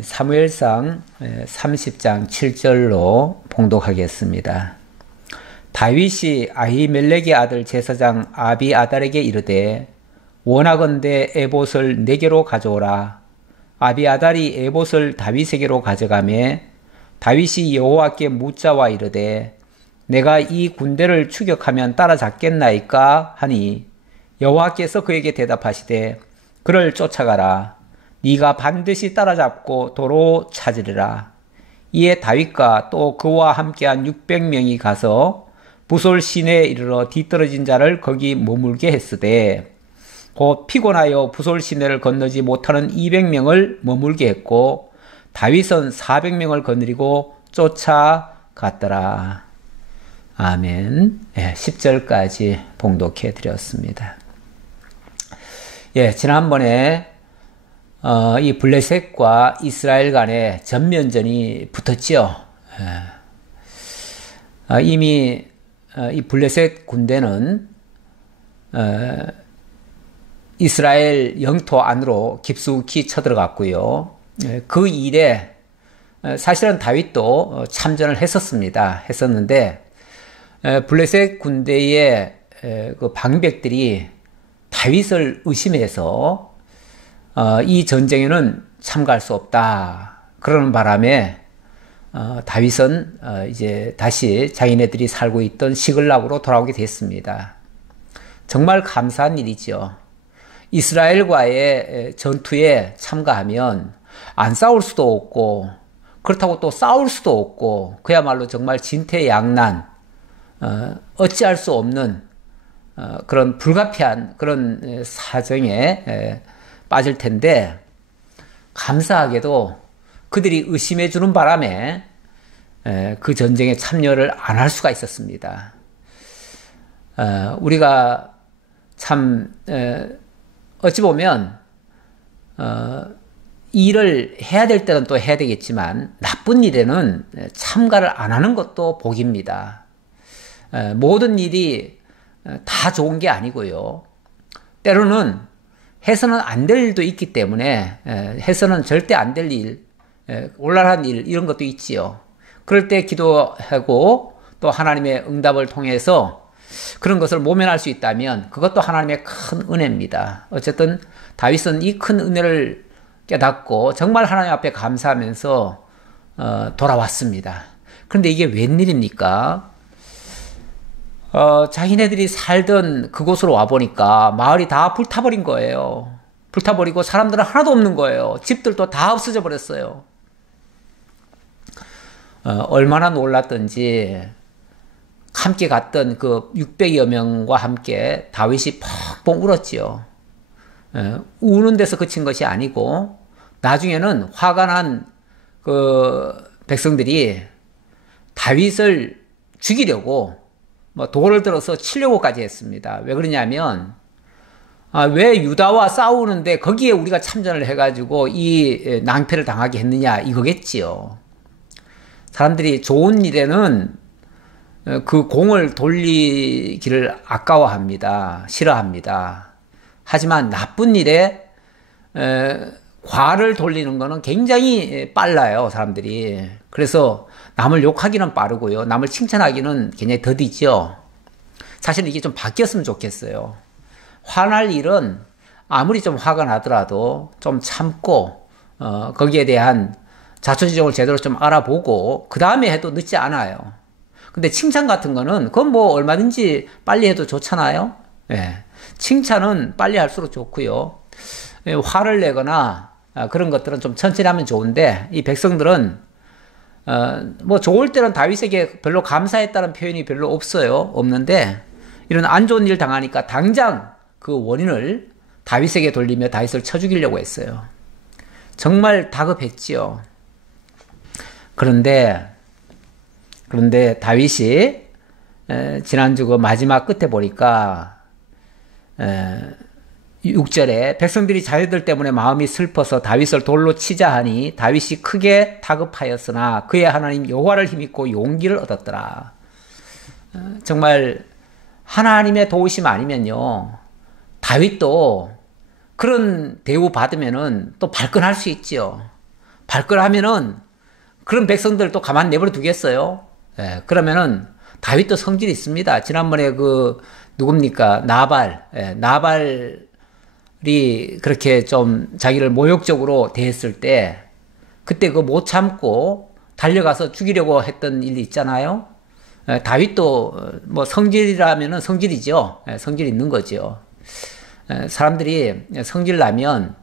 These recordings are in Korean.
사무엘상 30장 7절로 봉독하겠습니다. 다윗이 아히멜렉의 아들 제사장 아비아달에게 이르되 원하건대 에봇을 내게로 가져오라. 아비아달이 에봇을 다윗에게로 가져가매 다윗이 여호와께 묻자와 이르되 내가 이 군대를 추격하면 따라잡겠나이까 하니 여호와께서 그에게 대답하시되 그를 쫓아가라. 네가 반드시 따라잡고 도로 찾으리라. 이에 다윗과 또 그와 함께한 600명이 가서 부솔 시내에 이르러 뒤떨어진 자를 거기 머물게 했으되 곧 피곤하여 부솔 시내를 건너지 못하는 200명을 머물게 했고 다윗은 400명을 거느리고 쫓아갔더라. 아멘. 10절까지 봉독해 드렸습니다. 지난번에 이 블레셋과 이스라엘 간의 전면전이 붙었지요. 이미 이 블레셋 군대는 이스라엘 영토 안으로 깊숙이 쳐들어갔고요. 그 일에 사실은 다윗도 참전을 했었는데 블레셋 군대의 그 방백들이 다윗을 의심해서 이 전쟁에는 참가할 수 없다. 그러는 바람에 다윗은 이제 다시 자기네들이 살고 있던 시글락으로 돌아오게 됐습니다. 정말 감사한 일이죠. 이스라엘과의 전투에 참가하면 안 싸울 수도 없고 그렇다고 또 싸울 수도 없고 그야말로 정말 진퇴양난, 어찌할 수 없는 그런 불가피한 그런 사정에 빠질 텐데 감사하게도 그들이 의심해 주는 바람에 그 전쟁에 참여를 안 할 수가 있었습니다. 우리가 참 어찌 보면 일을 해야 될 때는 또 해야 되겠지만 나쁜 일에는 참가를 안 하는 것도 복입니다. 모든 일이 다 좋은 게 아니고요. 때로는 해서는 안 될 일도 있기 때문에 해서는 절대 안 될 일, 곤란한 일 이런 것도 있지요. 그럴 때 기도하고 또 하나님의 응답을 통해서 그런 것을 모면할 수 있다면 그것도 하나님의 큰 은혜입니다. 어쨌든 다윗은 이 큰 은혜를 깨닫고 정말 하나님 앞에 감사하면서 돌아왔습니다. 그런데 이게 웬일입니까? 자기네들이 살던 그곳으로 와보니까 마을이 다 불타버린 거예요. 불타버리고 사람들은 하나도 없는 거예요. 집들도 다 없어져 버렸어요. 얼마나 놀랐던지 함께 갔던 그 600여 명과 함께 다윗이 펑펑 울었지요. 우는 데서 그친 것이 아니고 나중에는 화가 난 그 백성들이 다윗을 죽이려고 돌을 들어서 치려고까지 했습니다. 왜 그러냐면 왜 유다와 싸우는데 거기에 우리가 참전을 해가지고 이 낭패를 당하게 했느냐 이거겠지요. 사람들이 좋은 일에는 그 공을 돌리기를 아까워합니다. 싫어합니다. 하지만 나쁜 일에 과를 돌리는 거는 굉장히 빨라요, 사람들이. 그래서 남을 욕하기는 빠르고요. 남을 칭찬하기는 굉장히 더디죠. 사실 이게 좀 바뀌었으면 좋겠어요. 화날 일은 아무리 좀 화가 나더라도 좀 참고 거기에 대한 자초지종을 제대로 좀 알아보고 그 다음에 해도 늦지 않아요. 근데 칭찬 같은 거는 그건 얼마든지 빨리 해도 좋잖아요. 칭찬은 빨리 할수록 좋고요. 화를 내거나 그런 것들은 좀 천천히 하면 좋은데 이 백성들은 좋을 때는 다윗에게 별로 감사했다는 표현이 별로 없는데 이런 안 좋은 일 당하니까 당장 그 원인을 다윗에게 돌리며 다윗을 쳐 죽이려고 했어요. 정말 다급했지요. 그런데 다윗이 지난주 그 마지막 끝에 보니까 6절에 백성들이 자기들 때문에 마음이 슬퍼서 다윗을 돌로 치자 하니 다윗이 크게 다급하였으나 그의 하나님 여호와를 힘입고 용기를 얻었더라. 정말 하나님의 도우심 아니면요 다윗도 그런 대우 받으면은 또 발끈할 수 있지요. 발걸하면은 그런 백성들 또 가만 내버려 두겠어요? 예, 그러면은 다윗도 성질이 있습니다. 지난번에 그 누굽니까? 나발. 예, 나발이 그렇게 좀 자기를 모욕적으로 대했을 때 그때 그거 못 참고 달려가서 죽이려고 했던 일이 있잖아요. 예, 다윗도 뭐 성질이라면은 성질이죠. 예, 성질이 있는 거죠. 예, 사람들이 성질 나면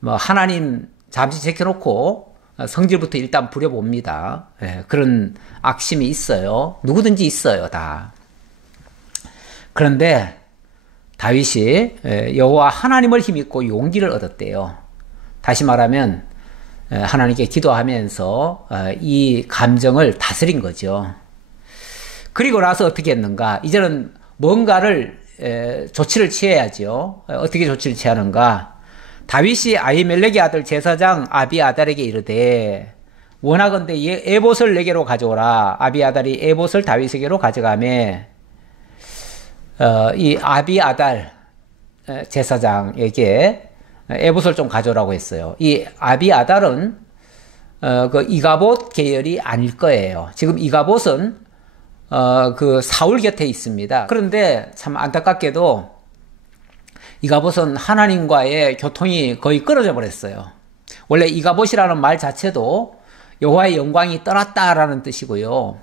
뭐 하나님 잠시 제껴놓고 성질부터 일단 부려봅니다. 예, 그런 악심이 있어요. 누구든지 있어요, 다. 그런데 다윗이 여호와 하나님을 힘입고 용기를 얻었대요. 다시 말하면 하나님께 기도하면서 이 감정을 다스린 거죠. 그리고 나서 어떻게 했는가? 이제는 뭔가를 조치를 취해야죠. 어떻게 조치를 취하는가? 다윗이 아히멜렉의 아들 제사장 아비아달에게 이르되 원하건대 에봇을 내게로 가져오라. 아비아달이 에봇을 다윗에게로 가져가매 이 아비아달 제사장에게 에봇을 좀 가져오라고 했어요. 이 아비아달은 그 이가봇 계열이 아닐 거예요. 지금 이가봇은 그 사울 곁에 있습니다. 그런데 참 안타깝게도 이가봇은 하나님과의 교통이 거의 끊어져 버렸어요. 원래 이가봇이라는 말 자체도 여호와의 영광이 떠났다라는 뜻이고요.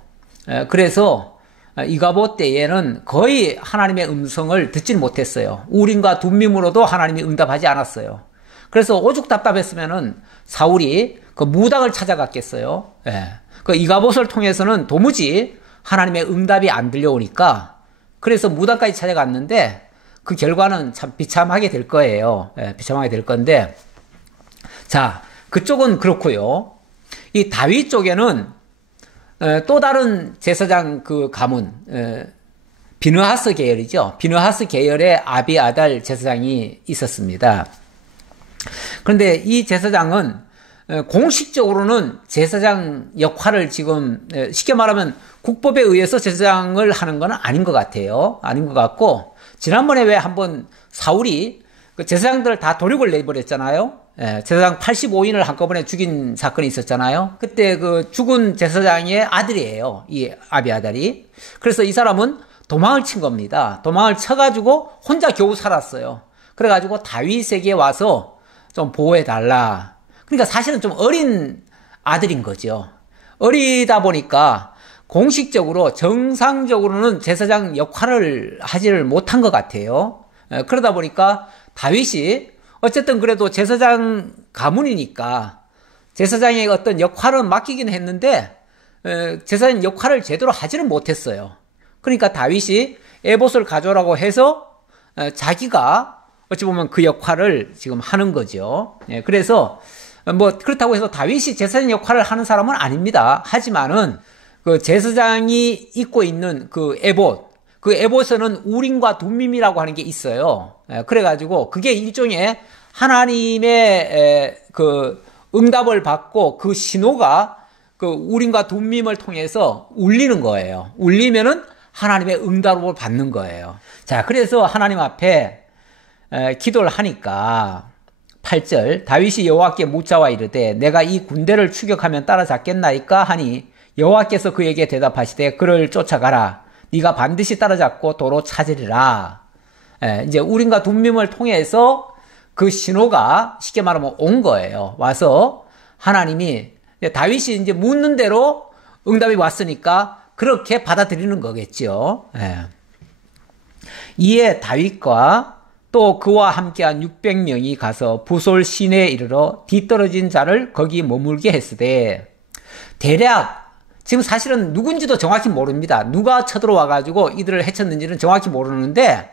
그래서 이가봇 때에는 거의 하나님의 음성을 듣지는 못했어요. 우림과 둠밈으로도 하나님이 응답하지 않았어요. 그래서 오죽 답답했으면은 사울이 그 무당을 찾아갔겠어요. 그 이가봇을 통해서는 도무지 하나님의 응답이 안 들려오니까 그래서 무당까지 찾아갔는데 그 결과는 참 비참하게 될 거예요. 비참하게 될 건데, 자, 그쪽은 그렇고요. 이 다윗 쪽에는 또 다른 제사장 그 가문, 비느하스 계열이죠. 비느하스 계열의 아비아달 제사장이 있었습니다. 그런데 이 제사장은 공식적으로는 제사장 역할을 지금 쉽게 말하면 국법에 의해서 제사장을 하는 건 아닌 것 같아요. 아닌 것 같고, 지난번에 왜 한번 사울이 그 제사장들을 다 도륙을 내버렸잖아요. 제사장 85인을 한꺼번에 죽인 사건이 있었잖아요. 그때 그 죽은 제사장의 아들이에요. 이 아비아달이. 그래서 이 사람은 도망을 친 겁니다. 도망을 쳐가지고 혼자 겨우 살았어요. 그래가지고 다윗에게 와서 좀 보호해달라. 그러니까 사실은 좀 어린 아들인 거죠. 어리다 보니까 공식적으로 정상적으로는 제사장 역할을 하지를 못한 것 같아요. 그러다 보니까 다윗이 어쨌든 그래도 제사장 가문이니까 제사장의 어떤 역할은 맡기긴 했는데 제사장 역할을 제대로 하지는 못했어요. 그러니까 다윗이 에봇을 가져오라고 해서 자기가 어찌 보면 그 역할을 지금 하는 거죠. 그래서 뭐 그렇다고 해서 다윗이 제사장 역할을 하는 사람은 아닙니다. 하지만은 그 제사장이 입고 있는 그 에봇에는 우림과 둠밈이라고 하는 게 있어요. 그래가지고 그게 일종의 하나님의 그 응답을 받고 그 신호가 그 우림과 둠밈을 통해서 울리는 거예요. 울리면은 하나님의 응답을 받는 거예요. 자, 그래서 하나님 앞에 기도를 하니까 8절 다윗이 여호와께 묻자와 이르되 내가 이 군대를 추격하면 따라잡겠나이까 하니 여호와께서 그에게 대답하시되 그를 쫓아가라. 네가 반드시 따라잡고 도로 찾으리라. 이제 우림과 둠밈을 통해서 그 신호가 쉽게 말하면 온 거예요. 와서 하나님이 다윗이 이제 묻는 대로 응답이 왔으니까 그렇게 받아들이는 거겠죠. 이에 다윗과 또 그와 함께한 600명이 가서 부솔 시내에 이르러 뒤떨어진 자를 거기 머물게 했으되 대략 지금 사실은 누군지도 정확히 모릅니다. 누가 쳐들어와가지고 이들을 해쳤는지는 정확히 모르는데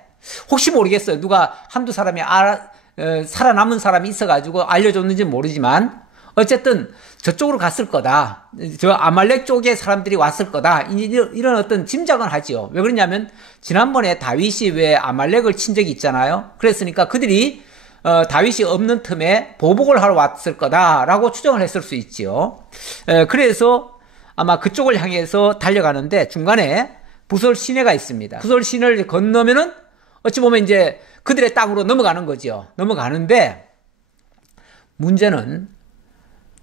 혹시 모르겠어요. 누가 한두 사람이 살아남은 사람이 있어가지고 알려줬는지 모르지만 어쨌든 저쪽으로 갔을 거다. 저 아말렉 쪽에 사람들이 왔을 거다. 이런 어떤 짐작은 하지요. 왜 그러냐면 지난번에 다윗이 왜 아말렉을 친 적이 있잖아요. 그랬으니까 그들이 다윗이 없는 틈에 보복을 하러 왔을 거다라고 추정을 했을 수 있지요. 그래서 아마 그쪽을 향해서 달려가는데 중간에 부솔 시내가 있습니다. 부솔 시내를 건너면은 어찌 보면 이제 그들의 땅으로 넘어가는 거죠. 넘어가는데 문제는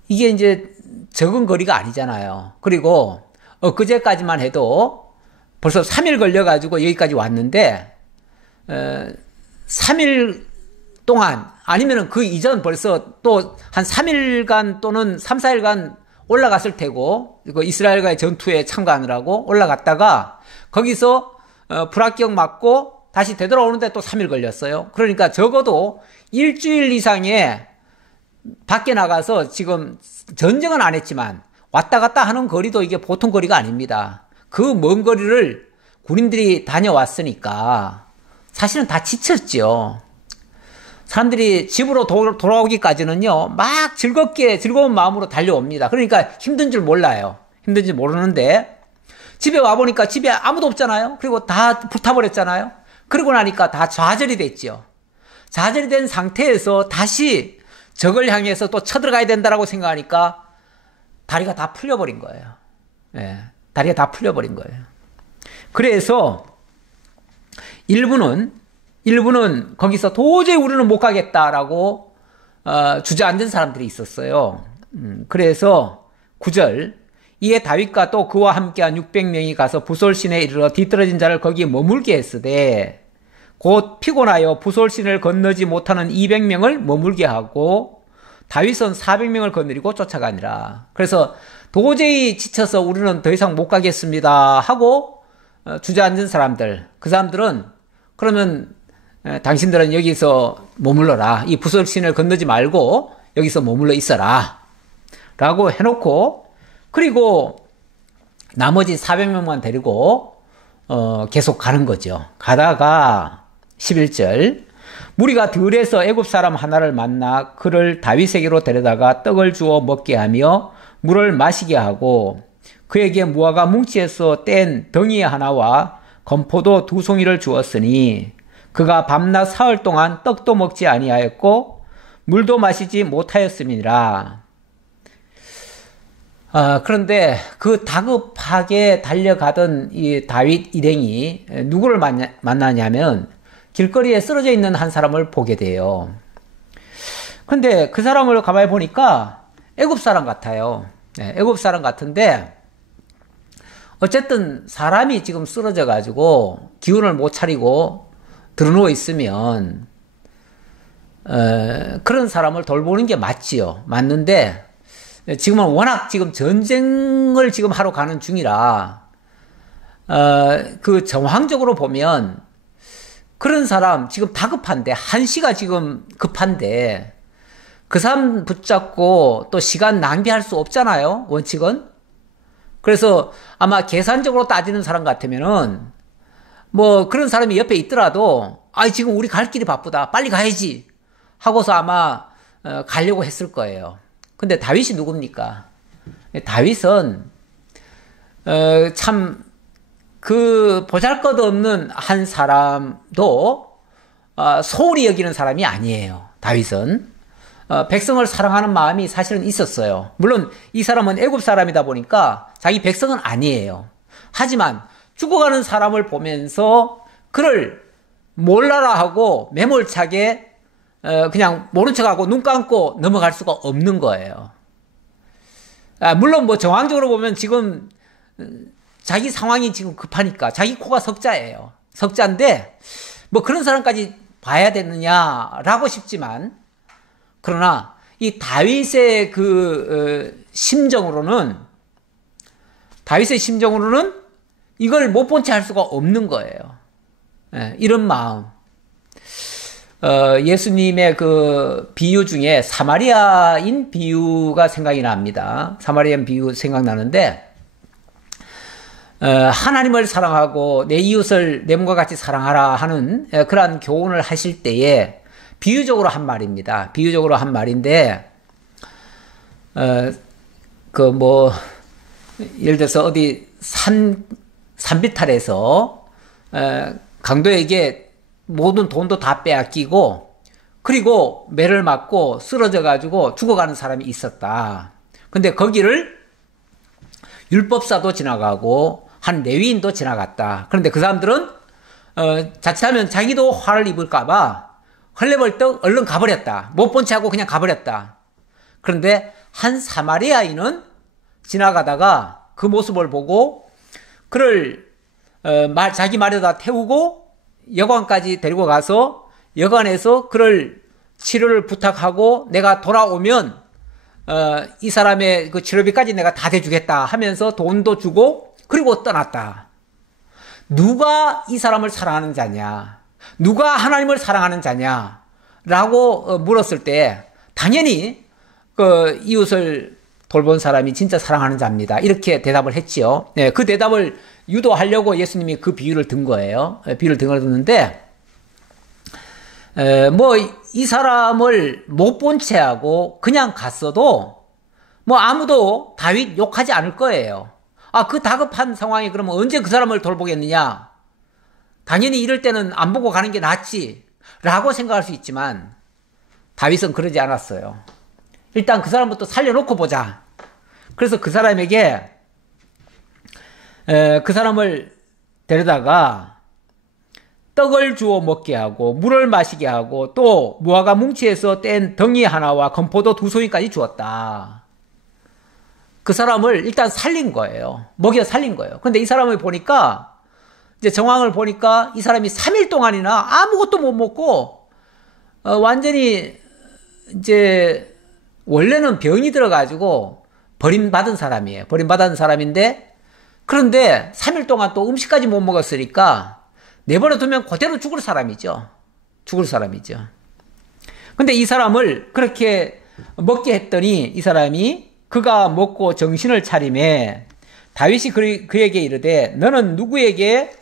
이게 이제 적은 거리가 아니잖아요. 그리고 엊그제까지만 해도 벌써 3일 걸려가지고 여기까지 왔는데 3일 동안 아니면은 그 이전 벌써 또 한 3일간 또는 3, 4일간 올라갔을 테고 그 이스라엘과의 전투에 참가하느라고 올라갔다가 거기서 불합격 맞고 다시 되돌아오는데 또 3일 걸렸어요. 그러니까 적어도 일주일 이상의 밖에 나가서 지금 전쟁은 안 했지만 왔다 갔다 하는 거리도 이게 보통 거리가 아닙니다. 그 먼 거리를 군인들이 다녀왔으니까 사실은 다 지쳤죠. 사람들이 집으로 돌아오기까지는요, 막 즐거운 마음으로 달려옵니다. 그러니까 힘든 줄 몰라요. 힘든 줄 모르는데, 집에 와보니까 집에 아무도 없잖아요. 그리고 다 불타버렸잖아요. 그러고 나니까 다 좌절이 됐죠. 좌절이 된 상태에서 다시 적을 향해서 또 쳐들어가야 된다라고 생각하니까 다리가 다 풀려버린 거예요. 예, 다리가 다 풀려버린 거예요. 그래서 일부는 거기서 도저히 우리는 못 가겠다라고 주저앉은 사람들이 있었어요. 그래서 9절 이에 다윗과 또 그와 함께한 600명이 가서 부솔신에 이르러 뒤떨어진 자를 거기에 머물게 했으되 곧 피곤하여 부솔신을 건너지 못하는 200명을 머물게 하고 다윗은 400명을 거느리고 쫓아가니라. 그래서 도저히 지쳐서 우리는 더 이상 못 가겠습니다 하고 주저앉은 사람들, 그 사람들은 그러면 당신들은 여기서 머물러라. 이 부솔신을 건너지 말고 여기서 머물러 있어라. 라고 해놓고 그리고 나머지 400명만 데리고 계속 가는 거죠. 가다가 11절 무리가 들에서 애굽 사람 하나를 만나 그를 다윗에게로 데려다가 떡을 주어 먹게 하며 물을 마시게 하고 그에게 무화과 뭉치에서 뗀 덩이 하나와 건포도 2송이를 주었으니 그가 밤낮 사흘 동안 떡도 먹지 아니하였고 물도 마시지 못하였음이니라. 그런데 그 다급하게 달려가던 이 다윗 일행이 누구를 만나냐면 길거리에 쓰러져 있는 한 사람을 보게 돼요. 그런데 그 사람을 가만히 보니까 애굽 사람 같아요. 네, 애굽 사람 같은데 어쨌든 사람이 지금 쓰러져 가지고 기운을 못 차리고 드러누워 있으면 그런 사람을 돌보는 게 맞지요. 맞는데 지금은 워낙 지금 전쟁을 지금 하러 가는 중이라 그 정황적으로 보면 그런 사람 지금 다급한데 한시가 지금 급한데 그 사람 붙잡고 또 시간 낭비할 수 없잖아요. 원칙은. 그래서 아마 계산적으로 따지는 사람 같으면은 뭐 그런 사람이 옆에 있더라도 지금 우리 갈 길이 바쁘다. 빨리 가야지. 하고서 아마 가려고 했을 거예요. 근데 다윗이 누굽니까? 다윗은 참 그 보잘것없는 한 사람도 소홀히 여기는 사람이 아니에요. 다윗은 백성을 사랑하는 마음이 사실은 있었어요. 물론 이 사람은 애굽 사람이다 보니까 자기 백성은 아니에요. 하지만 죽어가는 사람을 보면서 그를 몰라라 하고 매몰차게 그냥 모른 척하고 눈 감고 넘어갈 수가 없는 거예요. 물론 뭐 정황적으로 보면 지금 자기 상황이 지금 급하니까 자기 코가 석자예요. 석자인데 뭐 그런 사람까지 봐야 되느냐라고 싶지만 그러나 이 다윗의 그 심정으로는 이걸 못 본 채 할 수가 없는 거예요. 이런 마음. 예수님의 그 비유 중에 사마리아인 비유가 생각이 납니다. 사마리아인 비유 생각나는데 하나님을 사랑하고 내 이웃을 내 몸과 같이 사랑하라 하는 그러한 교훈을 하실 때에 비유적으로 한 말입니다. 비유적으로 한 말인데 예를 들어서 어디 산비탈에서 강도에게 모든 돈도 다 빼앗기고 그리고 매를 맞고 쓰러져 가지고 죽어가는 사람이 있었다. 근데 거기를 율법사도 지나가고 한 레위인도 지나갔다. 그런데 그 사람들은 자칫하면 자기도 화를 입을까봐 헐레벌떡 얼른 가버렸다. 못 본 채 하고 그냥 가버렸다. 그런데 한 사마리아인은 지나가다가 그 모습을 보고 그를 자기 말에다 태우고 여관까지 데리고 가서 여관에서 그를 치료를 부탁하고 내가 돌아오면 이 사람의 그 치료비까지 내가 다 대주겠다 하면서 돈도 주고 그리고 떠났다. 누가 이 사람을 사랑하는 자냐? 누가 하나님을 사랑하는 자냐? 라고 물었을 때 당연히 그 이웃을 돌본 사람이 진짜 사랑하는 자입니다. 이렇게 대답을 했지요. 네, 그 대답을 유도하려고 예수님이 그 비유를 든 거예요. 비유를 든 건데 뭐 이 사람을 못 본 채 하고 그냥 갔어도 뭐 아무도 다윗 욕하지 않을 거예요. 아, 그 다급한 상황에 그러면 언제 그 사람을 돌보겠느냐? 당연히 이럴 때는 안 보고 가는 게 낫지 라고 생각할 수 있지만 다윗은 그러지 않았어요. 일단 그 사람부터 살려놓고 보자. 그래서 그 사람에게 그 사람을 데려다가 떡을 주워 먹게 하고 물을 마시게 하고 또 무화과 뭉치에서 뗀 덩이 하나와 건포도 2송이까지 주었다. 그 사람을 일단 살린 거예요. 먹여 살린 거예요. 근데 이 사람을 보니까 이제 정황을 보니까 이 사람이 3일 동안이나 아무것도 못 먹고 완전히 이제 원래는 병이 들어가지고 버림받은 사람이에요. 버림받은 사람인데 그런데 3일 동안 또 음식까지 못 먹었으니까 내버려 두면 그대로 죽을 사람이죠. 죽을 사람이죠. 근데 이 사람을 그렇게 먹게 했더니 이 사람이 그가 먹고 정신을 차림에 다윗이 그에게 이르되 너는 누구에게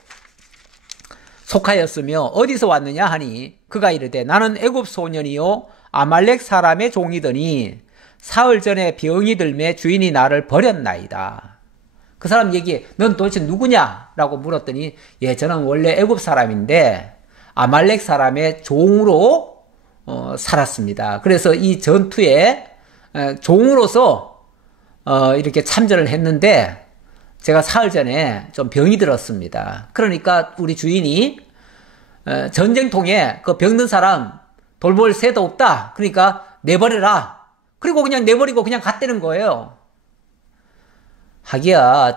속하였으며 어디서 왔느냐 하니 그가 이르되 나는 애굽 소년이요 아말렉 사람의 종이더니 사흘 전에 병이 들매 주인이 나를 버렸나이다. 그 사람 얘기해. 넌 도대체 누구냐? 라고 물었더니 예, 저는 원래 애굽 사람인데 아말렉 사람의 종으로 살았습니다. 그래서 이 전투에 종으로서 이렇게 참전을 했는데 제가 사흘 전에 좀 병이 들었습니다. 그러니까 우리 주인이 전쟁통에 그 병든 사람 돌볼 새도 없다. 그러니까 내버려라. 그리고 그냥 내버리고 그냥 갔다는 거예요. 하기야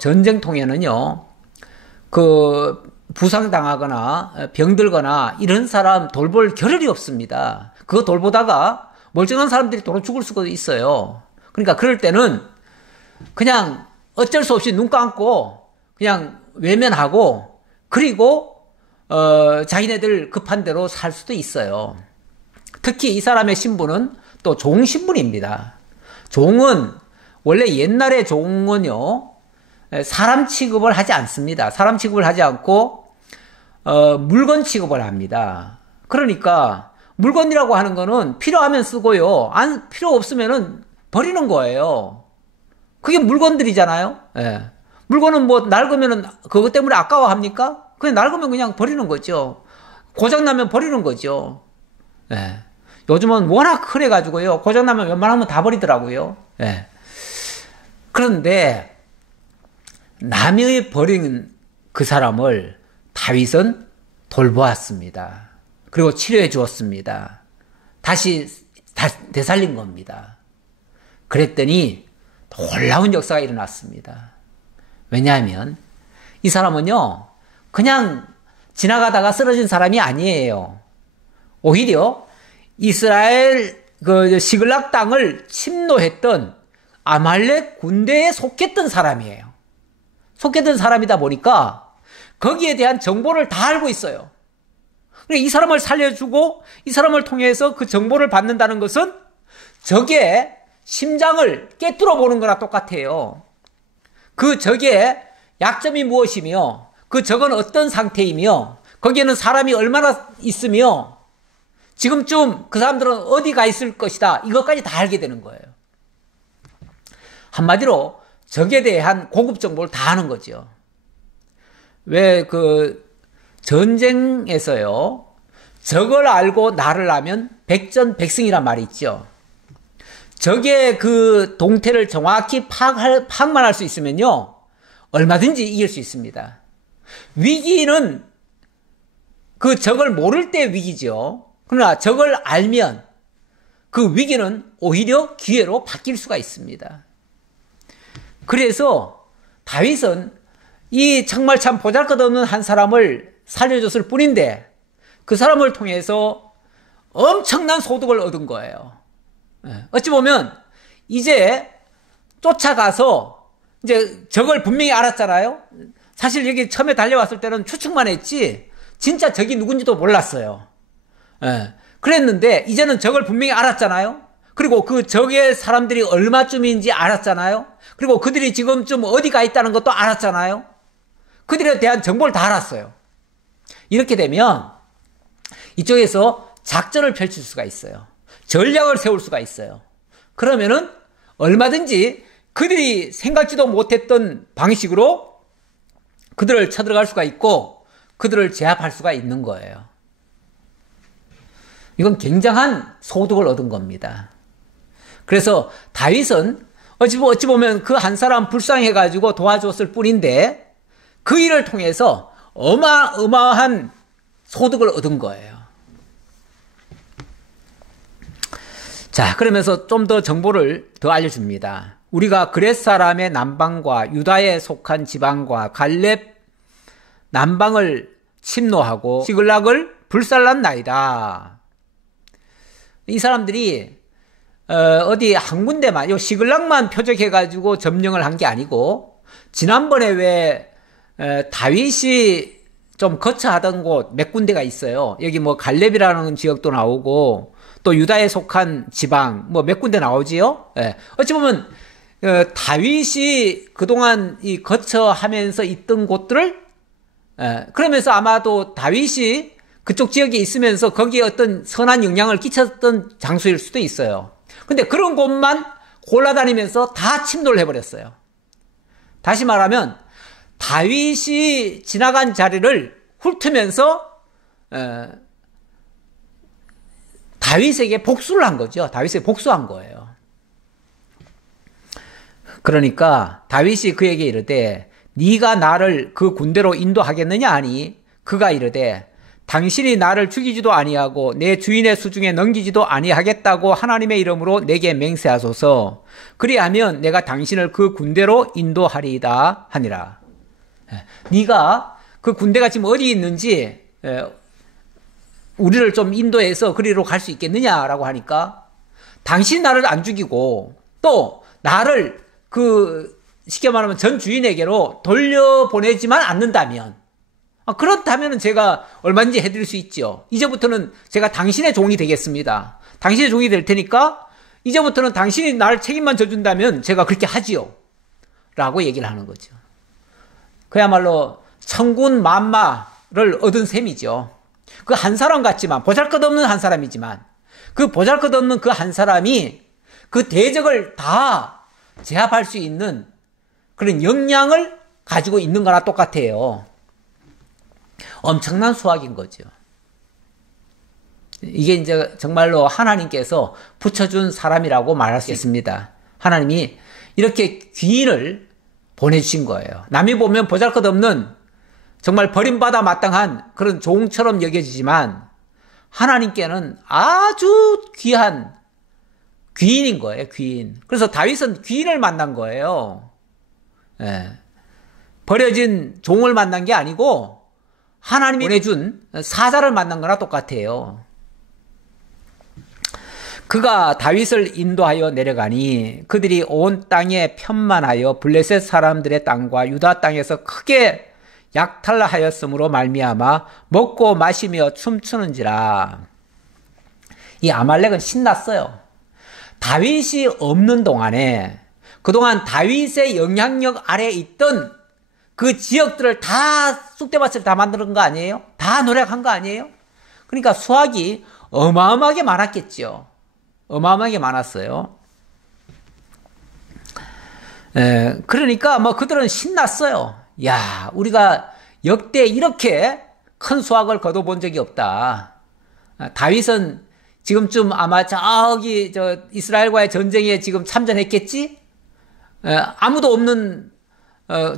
전쟁통에는요 그 부상당하거나 병들거나 이런 사람 돌볼 겨를이 없습니다. 그거 돌보다가 멀쩡한 사람들이 도로 죽을 수도 있어요. 그러니까 그럴 때는 그냥 어쩔 수 없이 눈 감고 그냥 외면하고 그리고 자기네들 급한 대로 살 수도 있어요. 특히 이 사람의 신분은 또 종 신분입니다. 종은 원래 옛날의 종은요 사람 취급을 하지 않습니다. 사람 취급을 하지 않고 물건 취급을 합니다. 그러니까 물건이라고 하는 거는 필요하면 쓰고요. 필요 없으면은 버리는 거예요. 그게 물건들이잖아요. 예. 물건은 뭐 낡으면은 그것 때문에 아까워합니까? 그냥 낡으면 그냥 버리는 거죠. 고장나면 버리는 거죠. 예. 요즘은 워낙 흔해가지고요. 고장나면 웬만하면 다 버리더라고요. 예. 그런데 남이 버린 그 사람을 다윗은 돌보았습니다. 그리고 치료해 주었습니다. 다시 되살린 겁니다. 그랬더니 놀라운 역사가 일어났습니다. 왜냐하면 이 사람은요 그냥 지나가다가 쓰러진 사람이 아니에요. 오히려 이스라엘 그 시글락 땅을 침노했던 아말렉 군대에 속했던 사람이에요. 속했던 사람이다 보니까 거기에 대한 정보를 다 알고 있어요. 이 사람을 살려주고 이 사람을 통해서 그 정보를 받는다는 것은 적의 심장을 깨뚫어 보는 거나 똑같아요. 그 적의 약점이 무엇이며 그 적은 어떤 상태이며 거기에는 사람이 얼마나 있으며 지금쯤 그 사람들은 어디 가 있을 것이다. 이것까지 다 알게 되는 거예요. 한마디로 적에 대한 고급 정보를 다 아는 거죠. 왜 그 전쟁에서요. 적을 알고 나를 알면 백전백승이란 말이 있죠. 적의 그 동태를 정확히 파악만 할 수 있으면요. 얼마든지 이길 수 있습니다. 위기는 그 적을 모를 때 위기죠. 그러나 적을 알면 그 위기는 오히려 기회로 바뀔 수가 있습니다. 그래서 다윗은 이 정말 참 보잘것없는 한 사람을 살려줬을 뿐인데 그 사람을 통해서 엄청난 소득을 얻은 거예요. 어찌 보면 이제 쫓아가서 이제 적을 분명히 알았잖아요. 사실 여기 처음에 달려왔을 때는 추측만 했지 진짜 적이 누군지도 몰랐어요. 그랬는데 이제는 적을 분명히 알았잖아요. 그리고 그 적의 사람들이 얼마쯤인지 알았잖아요. 그리고 그들이 지금쯤 어디 가 있다는 것도 알았잖아요. 그들에 대한 정보를 다 알았어요. 이렇게 되면 이쪽에서 작전을 펼칠 수가 있어요. 전략을 세울 수가 있어요. 그러면은 얼마든지 그들이 생각지도 못했던 방식으로 그들을 쳐들어갈 수가 있고 그들을 제압할 수가 있는 거예요. 이건 굉장한 소득을 얻은 겁니다. 그래서 다윗은 어찌 보면 그 한 사람 불쌍해가지고 도와줬을 뿐인데 그 일을 통해서 어마어마한 소득을 얻은 거예요. 자, 그러면서 좀 더 정보를 더 알려줍니다. 우리가 그렛 사람의 남방과 유다에 속한 지방과 갈렙 남방을 침노하고 시글락을 불살랐나이다. 이 사람들이 어디 한 군데만, 요 시글락만 표적해가지고 점령을 한 게 아니고 지난번에 왜 다윗이 좀 거처하던 곳 몇 군데가 있어요. 여기 뭐 갈렙이라는 지역도 나오고 또 유다에 속한 지방 뭐 몇 군데 나오지요. 어찌 보면 다윗이 그동안 이 거처하면서 있던 곳들을 그러면서 아마도 다윗이 그쪽 지역에 있으면서 거기에 어떤 선한 영향을 끼쳤던 장소일 수도 있어요. 근데 그런 곳만 골라다니면서 다 침노를 해버렸어요. 다시 말하면 다윗이 지나간 자리를 훑으면서 다윗에게 복수를 한 거죠. 다윗에게 복수한 거예요. 그러니까 다윗이 그에게 이르되 네가 나를 그 군대로 인도하겠느냐 하니 그가 이르되 당신이 나를 죽이지도 아니하고 내 주인의 수중에 넘기지도 아니하겠다고 하나님의 이름으로 내게 맹세하소서. 그리하면 내가 당신을 그 군대로 인도하리이다 하니라. 네가 그 군대가 지금 어디 있는지 우리를 좀 인도해서 그리로 갈 수 있겠느냐라고 하니까 당신이 나를 안 죽이고 또 나를 쉽게 말하면 전 주인에게로 돌려보내지만 않는다면 그렇다면 제가 얼마든지 해드릴 수 있죠. 이제부터는 제가 당신의 종이 되겠습니다. 당신의 종이 될 테니까 이제부터는 당신이 나를 책임만 져준다면 제가 그렇게 하지요. 라고 얘기를 하는 거죠. 그야말로 천군 만마를 얻은 셈이죠. 그 한 사람 같지만 보잘것없는 한 사람이지만 그 보잘것없는 그 한 사람이 그 대적을 다 제압할 수 있는 그런 역량을 가지고 있는 거나 똑같아요. 엄청난 수확인 거죠. 이게 이제 정말로 하나님께서 붙여준 사람이라고 말할 수 있습니다. 하나님이 이렇게 귀인을 보내주신 거예요. 남이 보면 보잘것없는 정말 버림받아 마땅한 그런 종처럼 여겨지지만 하나님께는 아주 귀한 귀인인 거예요. 귀인. 그래서 다윗은 귀인을 만난 거예요. 버려진 종을 만난 게 아니고 하나님이 보내준 사자를 만난 거나 똑같아요. 그가 다윗을 인도하여 내려가니 그들이 온 땅에 편만하여 블레셋 사람들의 땅과 유다 땅에서 크게 약탈하였으므로 말미암아 먹고 마시며 춤추는지라. 이 아말렉은 신났어요. 다윗이 없는 동안에 그동안 다윗의 영향력 아래에 있던 그 지역들을 다 쑥대밭을 다 만드는 거 아니에요? 다 노력한 거 아니에요? 그러니까 수확이 어마어마하게 많았겠죠. 어마어마하게 많았어요. 그러니까 뭐 그들은 신났어요. 야, 우리가 역대 이렇게 큰 수확을 거둬본 적이 없다. 다윗은 지금쯤 아마 저기 이스라엘과의 전쟁에 지금 참전했겠지? 아무도 없는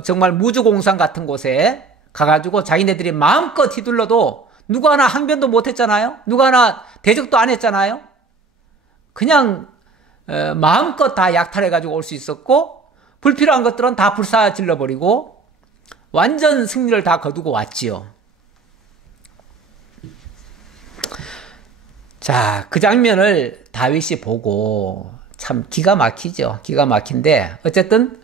정말 무주공산 같은 곳에 가가지고 자기네들이 마음껏 휘둘러도 누구 하나 항변도 못했잖아요. 누구 하나 대적도 안 했잖아요. 그냥 마음껏 다 약탈해가지고 올 수 있었고 불필요한 것들은 다 불사질러버리고 완전 승리를 다 거두고 왔지요. 자, 그 장면을 다윗이 보고 참 기가 막히죠. 기가 막힌데 어쨌든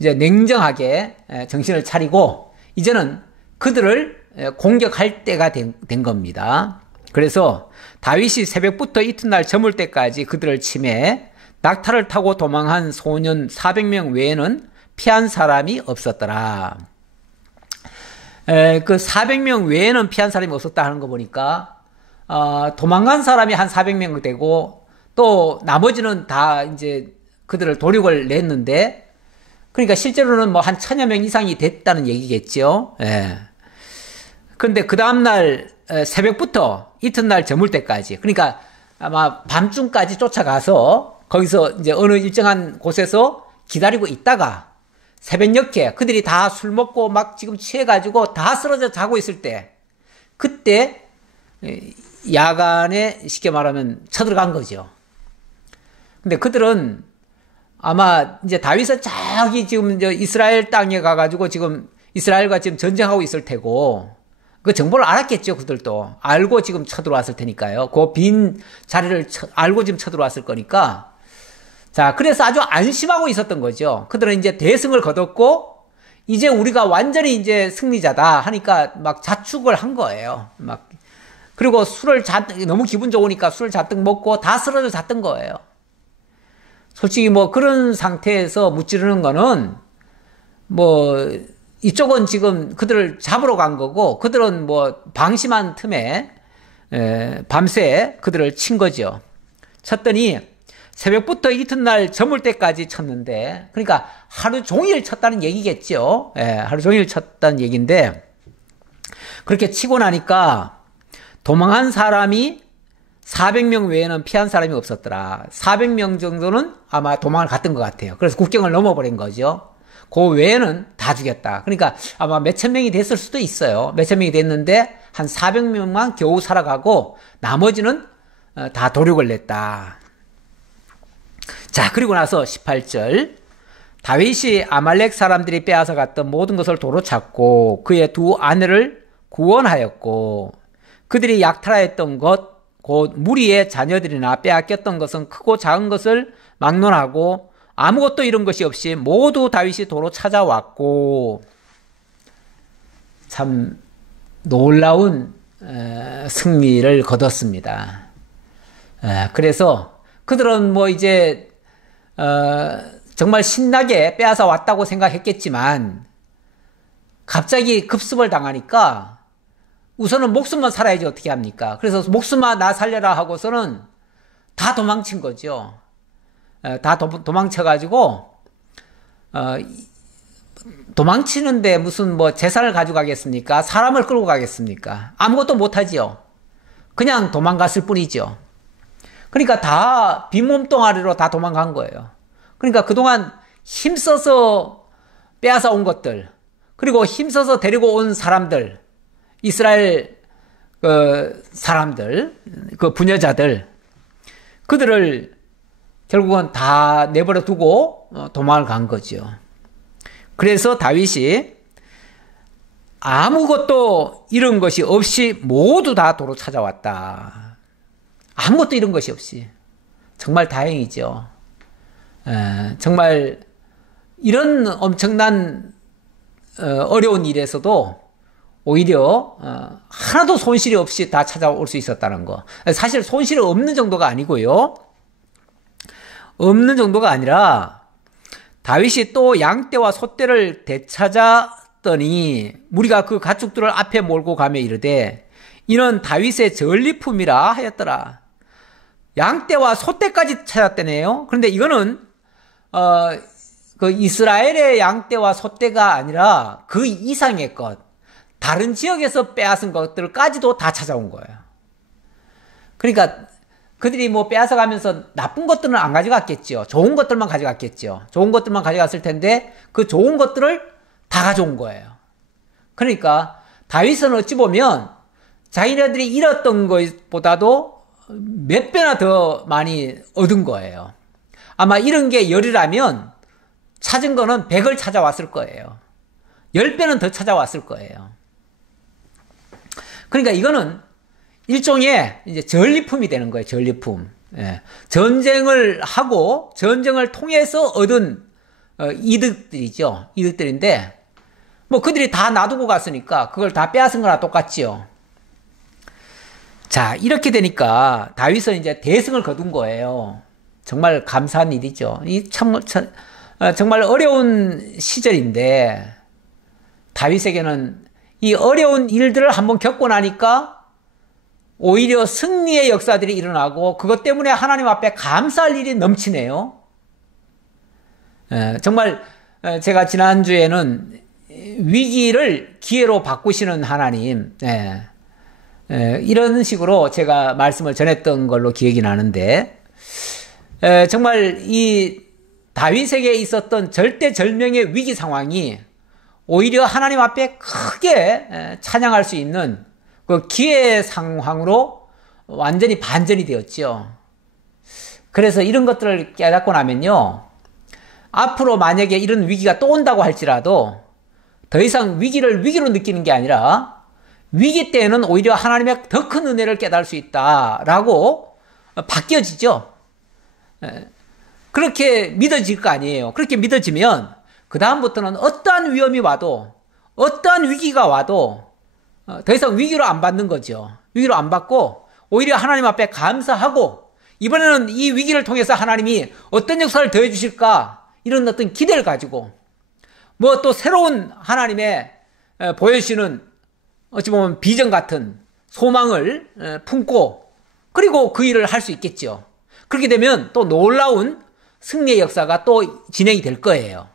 이제 냉정하게 정신을 차리고 이제는 그들을 공격할 때가 된 겁니다. 그래서 다윗이 새벽부터 이튿날 저물 때까지 그들을 침해 낙타를 타고 도망한 소년 400명 외에는 피한 사람이 없었더라. 그 400명 외에는 피한 사람이 없었다 하는 거 보니까 도망간 사람이 한 400명 되고 또 나머지는 다 이제 그들을 도륙을 냈는데 그러니까 실제로는 뭐 한 1000여 명 이상이 됐다는 얘기겠죠. 예. 근데 그 다음날 새벽부터 이튿날 저물 때까지 그러니까 아마 밤중까지 쫓아가서 거기서 이제 어느 일정한 곳에서 기다리고 있다가 새벽녘에 그들이 다 술 먹고 막 지금 취해가지고 다 쓰러져 자고 있을 때 그때 야간에 쉽게 말하면 쳐들어간 거죠. 근데 그들은 아마 이제 다윗은 저기 지금 이스라엘 땅에 가가지고 지금 이스라엘과 지금 전쟁하고 있을 테고 그 정보를 알았겠죠. 그들도 알고 지금 쳐들어왔을 테니까요. 그 빈 자리를 알고 지금 쳐들어왔을 거니까 자 그래서 아주 안심하고 있었던 거죠. 그들은 이제 대승을 거뒀고 이제 우리가 완전히 이제 승리자다 하니까 막 자축을 한 거예요. 막 그리고 술을 너무 기분 좋으니까 술을 잔뜩 먹고 다 쓰러져 잤던 거예요. 솔직히 뭐 그런 상태에서 무찌르는 거는 뭐 이쪽은 지금 그들을 잡으러 간 거고 그들은 뭐 방심한 틈에 밤새 그들을 친 거죠. 쳤더니 새벽부터 이튿날 저물 때까지 쳤는데 그러니까 하루 종일 쳤다는 얘기겠죠. 하루 종일 쳤다는 얘기인데 그렇게 치고 나니까 도망한 사람이 400명 외에는 피한 사람이 없었더라. 400명 정도는 아마 도망을 갔던 것 같아요. 그래서 국경을 넘어버린 거죠. 그 외에는 다 죽였다. 그러니까 아마 몇천 명이 됐을 수도 있어요. 몇천 명이 됐는데 한 400명만 겨우 살아가고 나머지는 다 도륙을 냈다. 자, 그리고 나서 18절 다윗이 아말렉 사람들이 빼앗아 갔던 모든 것을 도로 찾고 그의 두 아내를 구원하였고 그들이 약탈하였던 것 곧 무리의 자녀들이나 빼앗겼던 것은 크고 작은 것을 막론하고 아무것도 잃은 것이 없이 모두 다윗이 도로 찾아왔고 참 놀라운 승리를 거뒀습니다. 그래서 그들은 뭐 이제 정말 신나게 빼앗아 왔다고 생각했겠지만 갑자기 급습을 당하니까 우선은 목숨만 살아야지 어떻게 합니까? 그래서 목숨만 나 살려라 하고서는 다 도망친 거죠. 다 도망쳐가지고 도망치는데 무슨 뭐 재산을 가져가겠습니까? 사람을 끌고 가겠습니까? 아무것도 못하지요. 그냥 도망갔을 뿐이죠. 그러니까 다 빈몸뚱아리로 다 도망간 거예요. 그러니까 그동안 힘써서 빼앗아 온 것들 그리고 힘써서 데리고 온 사람들 이스라엘 사람들 그 부녀자들 그들을 결국은 다 내버려 두고 도망을 간 거죠. 그래서 다윗이 아무것도 잃은 것이 없이 모두 다 도로 찾아왔다. 아무것도 잃은 것이 없이. 정말 다행이죠. 정말 이런 엄청난 어려운 일에서도 오히려 하나도 손실이 없이 다 찾아올 수 있었다는 거. 사실 손실이 없는 정도가 아니고요. 없는 정도가 아니라 다윗이 또 양떼와 소떼를 되찾았더니 무리가 그 가축들을 앞에 몰고 가며 이르되 이는 다윗의 전리품이라 하였더라. 양떼와 소떼까지 찾았다네요. 그런데 이거는 그 이스라엘의 양떼와 소떼가 아니라 그 이상의 것, 다른 지역에서 빼앗은 것들까지도 다 찾아온 거예요. 그러니까 그들이 뭐 빼앗아가면서 나쁜 것들은 안 가져갔겠죠. 좋은 것들만 가져갔겠죠. 좋은 것들만 가져갔을 텐데 그 좋은 것들을 다 가져온 거예요. 그러니까 다윗은 어찌 보면 자기네들이 잃었던 것보다도 몇 배나 더 많이 얻은 거예요. 아마 이런 게 열이라면 찾은 거는 100을 찾아왔을 거예요. 10배는 더 찾아왔을 거예요. 그러니까 이거는 일종의 이제 전리품이 되는 거예요. 전리품. 예. 전쟁을 하고 전쟁을 통해서 얻은 이득들이죠. 이득들인데 뭐 그들이 다 놔두고 갔으니까 그걸 다 빼앗은 거나 똑같지요. 자, 이렇게 되니까 다윗은 이제 대승을 거둔 거예요. 정말 감사한 일이죠. 정말 어려운 시절인데 다윗에게는 이 어려운 일들을 한번 겪고 나니까 오히려 승리의 역사들이 일어나고 그것 때문에 하나님 앞에 감사할 일이 넘치네요. 정말 제가 지난주에는 위기를 기회로 바꾸시는 하나님, 이런 식으로 제가 말씀을 전했던 걸로 기억이 나는데, 정말 이 다윗에게 있었던 절대절명의 위기 상황이 오히려 하나님 앞에 크게 찬양할 수 있는 그 기회 상황으로 완전히 반전이 되었죠. 그래서 이런 것들을 깨닫고 나면요, 앞으로 만약에 이런 위기가 또 온다고 할지라도 더 이상 위기를 위기로 느끼는 게 아니라 위기 때에는 오히려 하나님의 더 큰 은혜를 깨달을 수 있다라고 바뀌어지죠. 그렇게 믿어질 거 아니에요. 그렇게 믿어지면 그 다음부터는 어떠한 위험이 와도 어떠한 위기가 와도 더 이상 위기로 안 받는 거죠. 위기로 안 받고 오히려 하나님 앞에 감사하고 이번에는 이 위기를 통해서 하나님이 어떤 역사를 더해 주실까 이런 어떤 기대를 가지고 뭐 또 새로운 하나님의 보여주시는 어찌 보면 비전 같은 소망을 품고 그리고 그 일을 할 수 있겠죠. 그렇게 되면 또 놀라운 승리의 역사가 또 진행이 될 거예요.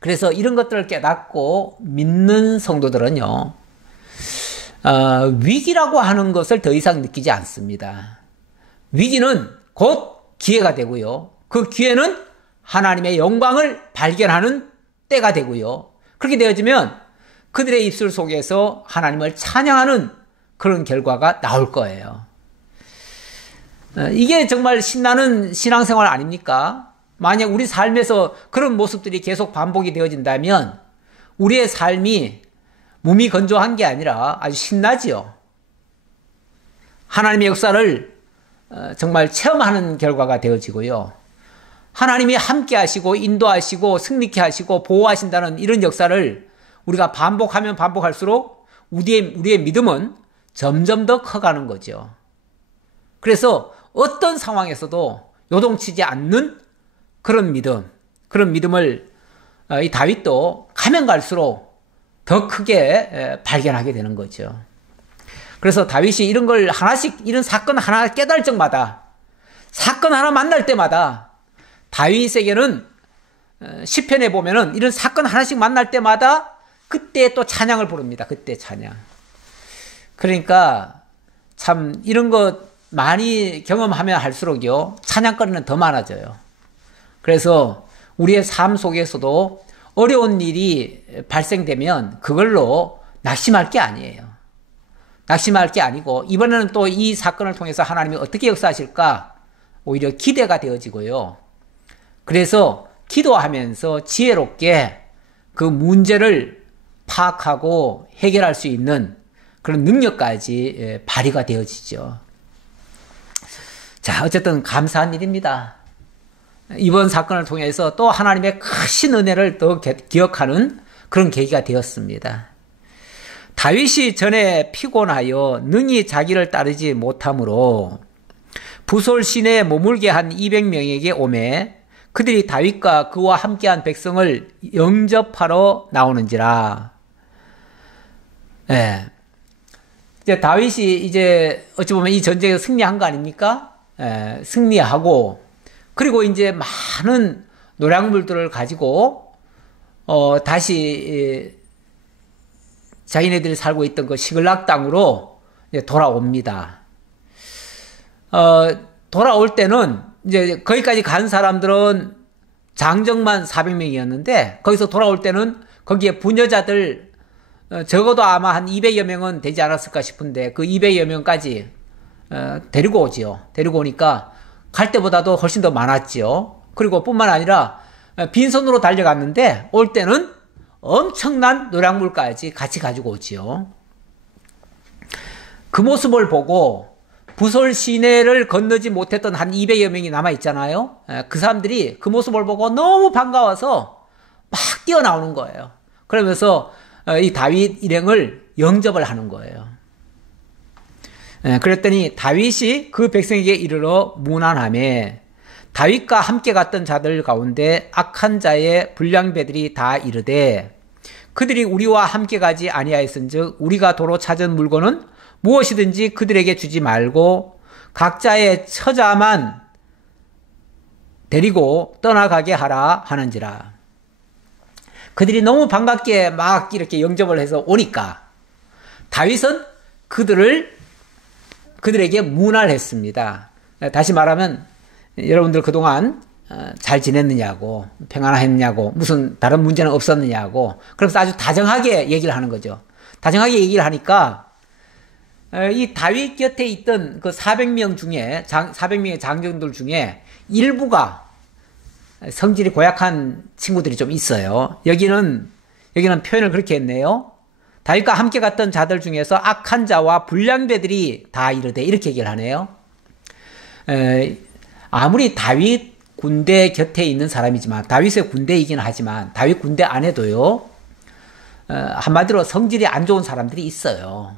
그래서 이런 것들을 깨닫고 믿는 성도들은요, 위기라고 하는 것을 더 이상 느끼지 않습니다. 위기는 곧 기회가 되고요. 그 기회는 하나님의 영광을 발견하는 때가 되고요. 그렇게 되어지면 그들의 입술 속에서 하나님을 찬양하는 그런 결과가 나올 거예요. 이게 정말 신나는 신앙생활 아닙니까? 만약 우리 삶에서 그런 모습들이 계속 반복이 되어진다면 우리의 삶이 몸이 건조한 게 아니라 아주 신나지요. 하나님의 역사를 정말 체험하는 결과가 되어지고요. 하나님이 함께 하시고 인도하시고 승리케 하시고 보호하신다는 이런 역사를 우리가 반복하면 반복할수록 우리의 믿음은 점점 더 커가는 거죠. 그래서 어떤 상황에서도 요동치지 않는 그런 믿음을 이 다윗도 가면 갈수록 더 크게 발견하게 되는 거죠. 그래서 다윗이 이런 걸 하나씩, 이런 사건 하나 깨달을 적마다, 사건 하나 만날 때마다 다윗에게는 시편에 보면은 이런 사건 하나씩 만날 때마다 그때 또 찬양을 부릅니다. 그때 찬양. 그러니까 참 이런 것 많이 경험하면 할수록요, 찬양거리는 더 많아져요. 그래서 우리의 삶 속에서도 어려운 일이 발생되면 그걸로 낙심할 게 아니에요. 낙심할 게 아니고 이번에는 또 이 사건을 통해서 하나님이 어떻게 역사하실까 오히려 기대가 되어지고요. 그래서 기도하면서 지혜롭게 그 문제를 파악하고 해결할 수 있는 그런 능력까지 발휘가 되어지죠. 자, 어쨌든 감사한 일입니다. 이번 사건을 통해서 또 하나님의 크신 은혜를 더 기억하는 그런 계기가 되었습니다. 다윗이 전에 피곤하여 능히 자기를 따르지 못하므로 부솔 시내에 머물게 한 200명에게 오매 그들이 다윗과 그와 함께한 백성을 영접하러 나오는지라. 예. 이제 다윗이 이제 어찌 보면 이 전쟁에서 승리한 거 아닙니까? 예, 승리하고 그리고 이제 많은 노략물들을 가지고 다시 자기네들이 살고 있던 그 시글락 땅으로 돌아옵니다. 돌아올 때는 이제 거기까지 간 사람들은 장정만 400명이었는데 거기서 돌아올 때는 거기에 부녀자들 적어도 아마 한 200여 명은 되지 않았을까 싶은데 그 200여 명까지 데리고 오지요. 데리고 오니까 갈 때보다도 훨씬 더 많았지요. 그리고 뿐만 아니라 빈손으로 달려갔는데 올 때는 엄청난 노량물까지 같이 가지고 오지요. 그 모습을 보고 부솔 시내를 건너지 못했던 한 200여 명이 남아있잖아요. 그 사람들이 그 모습을 보고 너무 반가워서 막 뛰어나오는 거예요. 그러면서 이 다윗 일행을 영접을 하는 거예요. 그랬더니 다윗이 그 백성에게 이르러 문안하매 다윗과 함께 갔던 자들 가운데 악한 자의 불량배들이 다 이르되 그들이 우리와 함께 가지 아니하였은즉 우리가 도로 찾은 물건은 무엇이든지 그들에게 주지 말고 각자의 처자만 데리고 떠나가게 하라 하는지라. 그들이 너무 반갑게 막 이렇게 영접을 해서 오니까 다윗은 그들에게 문안했습니다. 다시 말하면 여러분들 그동안 잘 지냈느냐고, 평안했느냐고, 무슨 다른 문제는 없었느냐고, 그러면서 아주 다정하게 얘기를 하는 거죠. 다정하게 얘기를 하니까 이 다윗 곁에 있던 그 400명 중에 400명의 장정들 중에 일부가 성질이 고약한 친구들이 좀 있어요. 여기는 표현을 그렇게 했네요. 다윗과 함께 갔던 자들 중에서 악한 자와 불량배들이 다 이르되 이렇게 얘기를 하네요. 아무리 다윗 군대 곁에 있는 사람이지만 다윗의 군대이긴 하지만 다윗 군대 안에도요 한마디로 성질이 안 좋은 사람들이 있어요.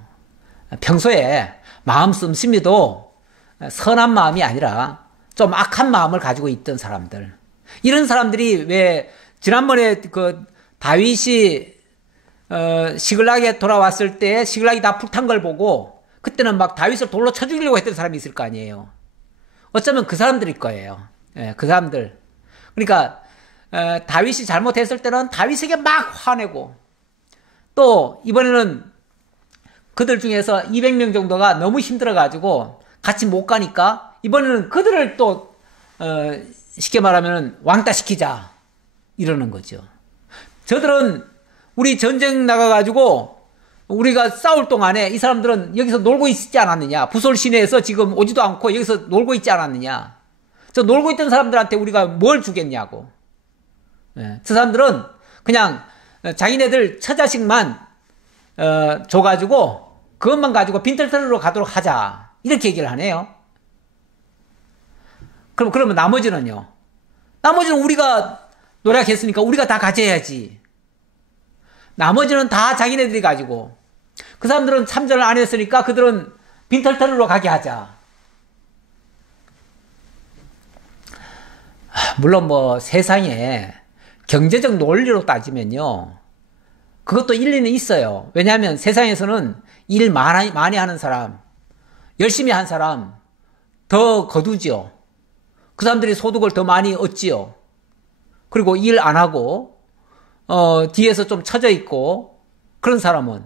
평소에 마음 씀씀이도 선한 마음이 아니라 좀 악한 마음을 가지고 있던 사람들. 이런 사람들이 왜 지난번에 그 다윗이 시글락에 돌아왔을 때 시글락이 다 불탄 걸 보고 그때는 막 다윗을 돌로 쳐 죽이려고 했던 사람이 있을 거 아니에요. 어쩌면 그 사람들일 거예요. 그 사람들. 그러니까 다윗이 잘못했을 때는 다윗에게 막 화내고 또 이번에는 그들 중에서 200명 정도가 너무 힘들어가지고 같이 못 가니까 이번에는 그들을 또 쉽게 말하면 왕따시키자 이러는 거죠. 저들은 우리 전쟁 나가가지고 우리가 싸울 동안에 이 사람들은 여기서 놀고 있지 않았느냐. 부솔 시내에서 지금 오지도 않고 여기서 놀고 있지 않았느냐. 저 놀고 있던 사람들한테 우리가 뭘 주겠냐고. 저 사람들은 그냥 자기네들 처자식만 줘가지고 그것만 가지고 빈털터리로 가도록 하자. 이렇게 얘기를 하네요. 그러면 나머지는요? 나머지는 우리가 노력했으니까 우리가 다 가져야지. 나머지는 다 자기네들이 가지고 그 사람들은 참전을 안 했으니까 그들은 빈털터리로 가게 하자. 물론 뭐 세상에 경제적 논리로 따지면요. 그것도 일리는 있어요. 왜냐하면 세상에서는 일 많이 하는 사람, 열심히 한 사람 더 거두지요. 그 사람들이 소득을 더 많이 얻지요. 그리고 일 안 하고 뒤에서 좀 처져 있고 그런 사람은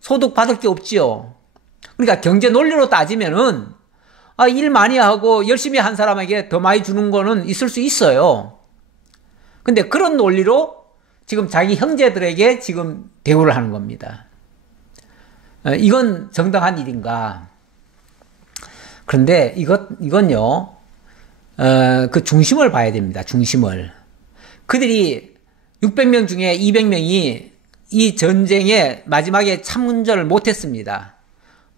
소득 받을 게 없지요. 그러니까 경제 논리로 따지면은 일 많이 하고 열심히 한 사람에게 더 많이 주는 거는 있을 수 있어요. 근데 그런 논리로 지금 자기 형제들에게 지금 대우를 하는 겁니다. 이건 정당한 일인가? 그런데 이건요, 그 중심을 봐야 됩니다. 중심을. 그들이 600명 중에 200명이 이 전쟁에 마지막에 참전을 못했습니다.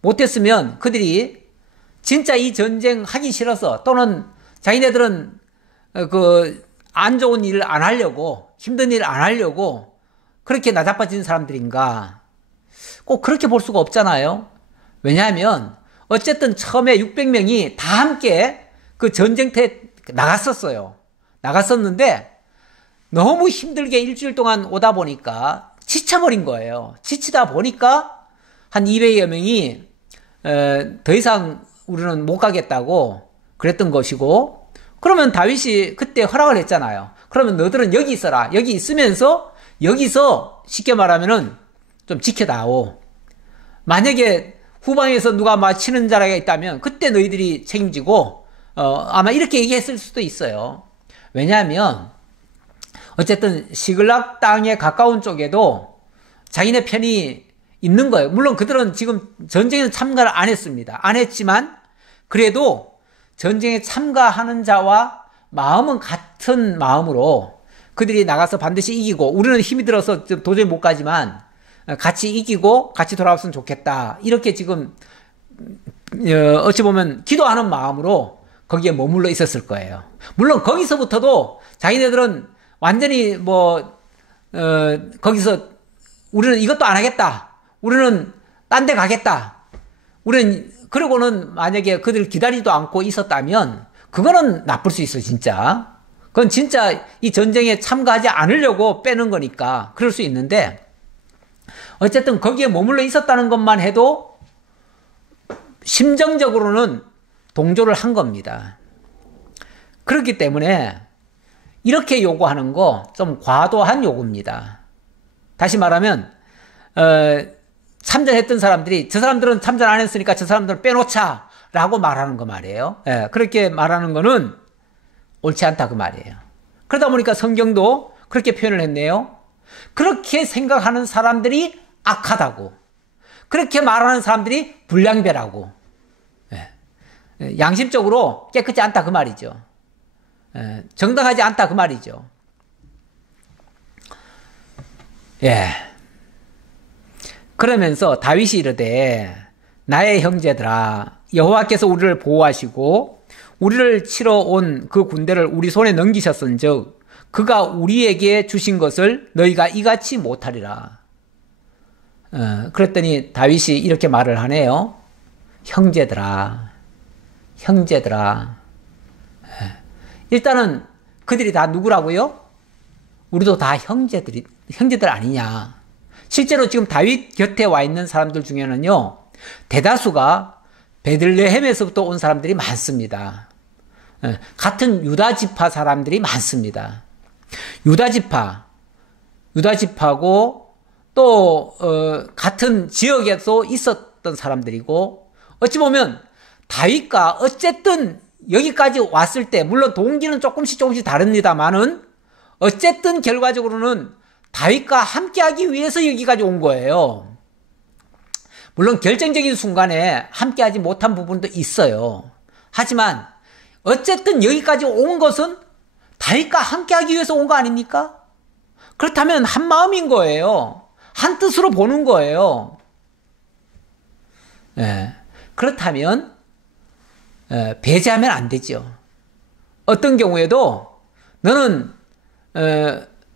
못했으면 그들이 진짜 이 전쟁 하기 싫어서 또는 자기네들은 안 좋은 일을 안 하려고 힘든 일을 안 하려고 그렇게 나자빠진 사람들인가? 꼭 그렇게 볼 수가 없잖아요. 왜냐하면 어쨌든 처음에 600명이 다 함께 그 전쟁터에 나갔었어요. 나갔었는데 너무 힘들게 일주일 동안 오다 보니까 지쳐버린 거예요. 지치다 보니까 한 200여 명이 더 이상 우리는 못 가겠다고 그랬던 것이고, 그러면 다윗이 그때 허락을 했잖아요. 그러면 너들은 여기 있어라. 여기 있으면서 여기서 쉽게 말하면은 좀 지켜다오. 만약에 후방에서 누가 막 치는 자가 있다면 그때 너희들이 책임지고 아마 이렇게 얘기했을 수도 있어요. 왜냐하면 어쨌든 시글락 땅에 가까운 쪽에도 자기네 편이 있는 거예요. 물론 그들은 지금 전쟁에 참가를 안 했습니다. 안 했지만 그래도 전쟁에 참가하는 자와 마음은 같은 마음으로 그들이 나가서 반드시 이기고 우리는 힘이 들어서 도저히 못 가지만 같이 이기고 같이 돌아왔으면 좋겠다. 이렇게 지금 어찌 보면 기도하는 마음으로 거기에 머물러 있었을 거예요. 물론 거기서부터도 자기네들은 완전히 거기서 우리는 이것도 안 하겠다. 우리는 딴 데 가겠다. 그러고는 만약에 그들을 기다리지도 않고 있었다면 그거는 나쁠 수 있어, 진짜. 그건 진짜 이 전쟁에 참가하지 않으려고 빼는 거니까 그럴 수 있는데 어쨌든 거기에 머물러 있었다는 것만 해도 심정적으로는 동조를 한 겁니다. 그렇기 때문에 이렇게 요구하는 거 좀 과도한 요구입니다. 다시 말하면 참전했던 사람들이 저 사람들은 참전 안 했으니까 저 사람들은 빼놓자 라고 말하는 거 말이에요. 예, 그렇게 말하는 거는 옳지 않다 그 말이에요. 그러다 보니까 성경도 그렇게 표현을 했네요. 그렇게 생각하는 사람들이 악하다고, 그렇게 말하는 사람들이 불량배라고, 양심적으로 깨끗지 않다 그 말이죠. 정당하지 않다 그 말이죠. 예. 그러면서 다윗이 이르되 나의 형제들아 여호와께서 우리를 보호하시고 우리를 치러 온 그 군대를 우리 손에 넘기셨은즉 그가 우리에게 주신 것을 너희가 이같이 못하리라. 그랬더니 다윗이 이렇게 말을 하네요. 형제들아. 일단은 그들이 다 누구라고요? 우리도 다 형제들 아니냐. 실제로 지금 다윗 곁에 와 있는 사람들 중에는요, 대다수가 베들레헴에서부터 온 사람들이 많습니다. 같은 유다 지파 사람들이 많습니다. 유다 지파고 또 같은 지역에서 있었던 사람들이고 어찌 보면 다윗과 어쨌든 여기까지 왔을 때 물론 동기는 조금씩 다릅니다만은 어쨌든 결과적으로는 다윗과 함께하기 위해서 여기까지 온 거예요. 물론 결정적인 순간에 함께하지 못한 부분도 있어요. 하지만 어쨌든 여기까지 온 것은 다윗과 함께하기 위해서 온 거 아닙니까? 그렇다면 한 마음인 거예요. 한 뜻으로 보는 거예요. 그렇다면 배제하면 안 되죠. 어떤 경우에도 너는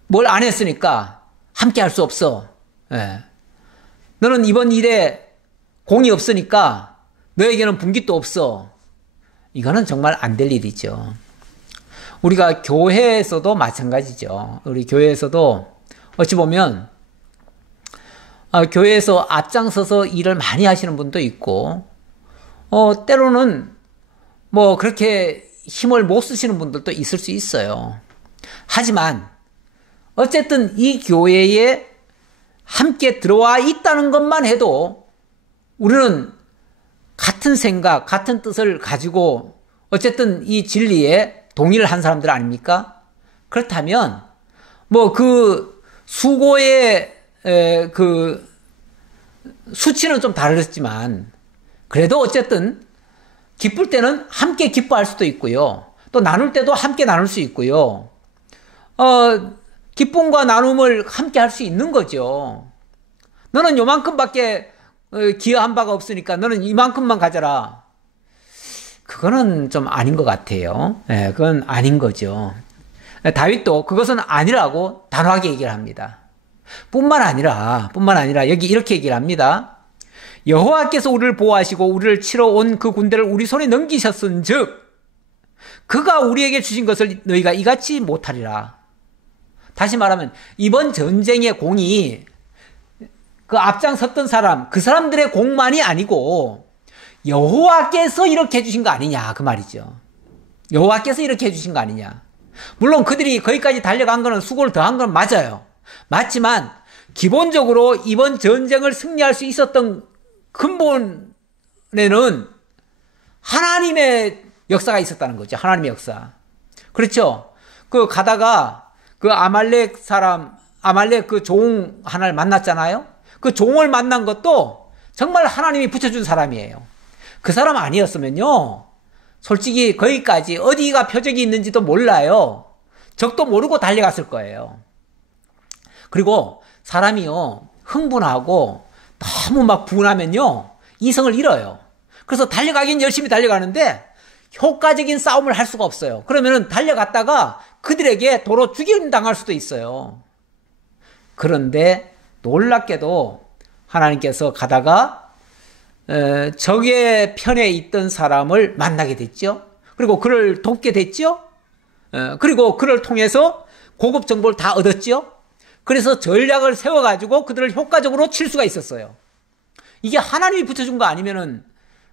뭘 안 했으니까 함께 할 수 없어. 너는 이번 일에 공이 없으니까 너에게는 분깃도 없어. 이거는 정말 안 될 일이죠. 우리가 교회에서도 마찬가지죠. 우리 교회에서도 어찌 보면 교회에서 앞장서서 일을 많이 하시는 분도 있고 때로는 그렇게 힘을 못 쓰시는 분들도 있을 수 있어요. 하지만 어쨌든 이 교회에 함께 들어와 있다는 것만 해도 우리는 같은 생각, 같은 뜻을 가지고 어쨌든 이 진리에 동의를 한 사람들 아닙니까? 그렇다면 그 수고의 그 수치는 좀 다르겠지만 그래도 어쨌든 기쁠 때는 함께 기뻐할 수도 있고요. 또 나눌 때도 함께 나눌 수 있고요. 기쁨과 나눔을 함께 할 수 있는 거죠. 너는 요만큼밖에 기여한 바가 없으니까 너는 이만큼만 가져라. 그거는 좀 아닌 것 같아요. 그건 아닌 거죠. 다윗도 그것은 아니라고 단호하게 얘기를 합니다. 뿐만 아니라 여기 이렇게 얘기를 합니다. 여호와께서 우리를 보호하시고 우리를 치러 온 그 군대를 우리 손에 넘기셨은즉 그가 우리에게 주신 것을 너희가 이같이 못하리라. 다시 말하면 이번 전쟁의 공이 그 앞장섰던 사람, 그 사람들의 공만이 아니고 여호와께서 이렇게 해주신 거 아니냐 그 말이죠. 여호와께서 이렇게 해주신 거 아니냐. 물론 그들이 거기까지 달려간 거는 수고를 더한 건 맞아요. 맞지만 기본적으로 이번 전쟁을 승리할 수 있었던 근본에는 하나님의 역사가 있었다는 거죠. 하나님의 역사. 그렇죠. 가다가 아말렉 그 종 하나를 만났잖아요. 그 종을 만난 것도 정말 하나님이 붙여준 사람이에요. 그 사람 아니었으면요, 솔직히 거기까지 어디가 표적이 있는지도 몰라요. 적도 모르고 달려갔을 거예요. 그리고 사람이요, 흥분하고 너무 막 분하면요, 이성을 잃어요. 그래서 달려가긴 열심히 달려가는데 효과적인 싸움을 할 수가 없어요. 그러면은 달려갔다가 그들에게 도로 죽임 당할 수도 있어요. 그런데 놀랍게도 하나님께서 가다가 적의 편에 있던 사람을 만나게 됐죠. 그리고 그를 돕게 됐죠. 그리고 그를 통해서 고급 정보를 다 얻었죠. 그래서 전략을 세워가지고 그들을 효과적으로 칠 수가 있었어요. 이게 하나님이 붙여준 거 아니면은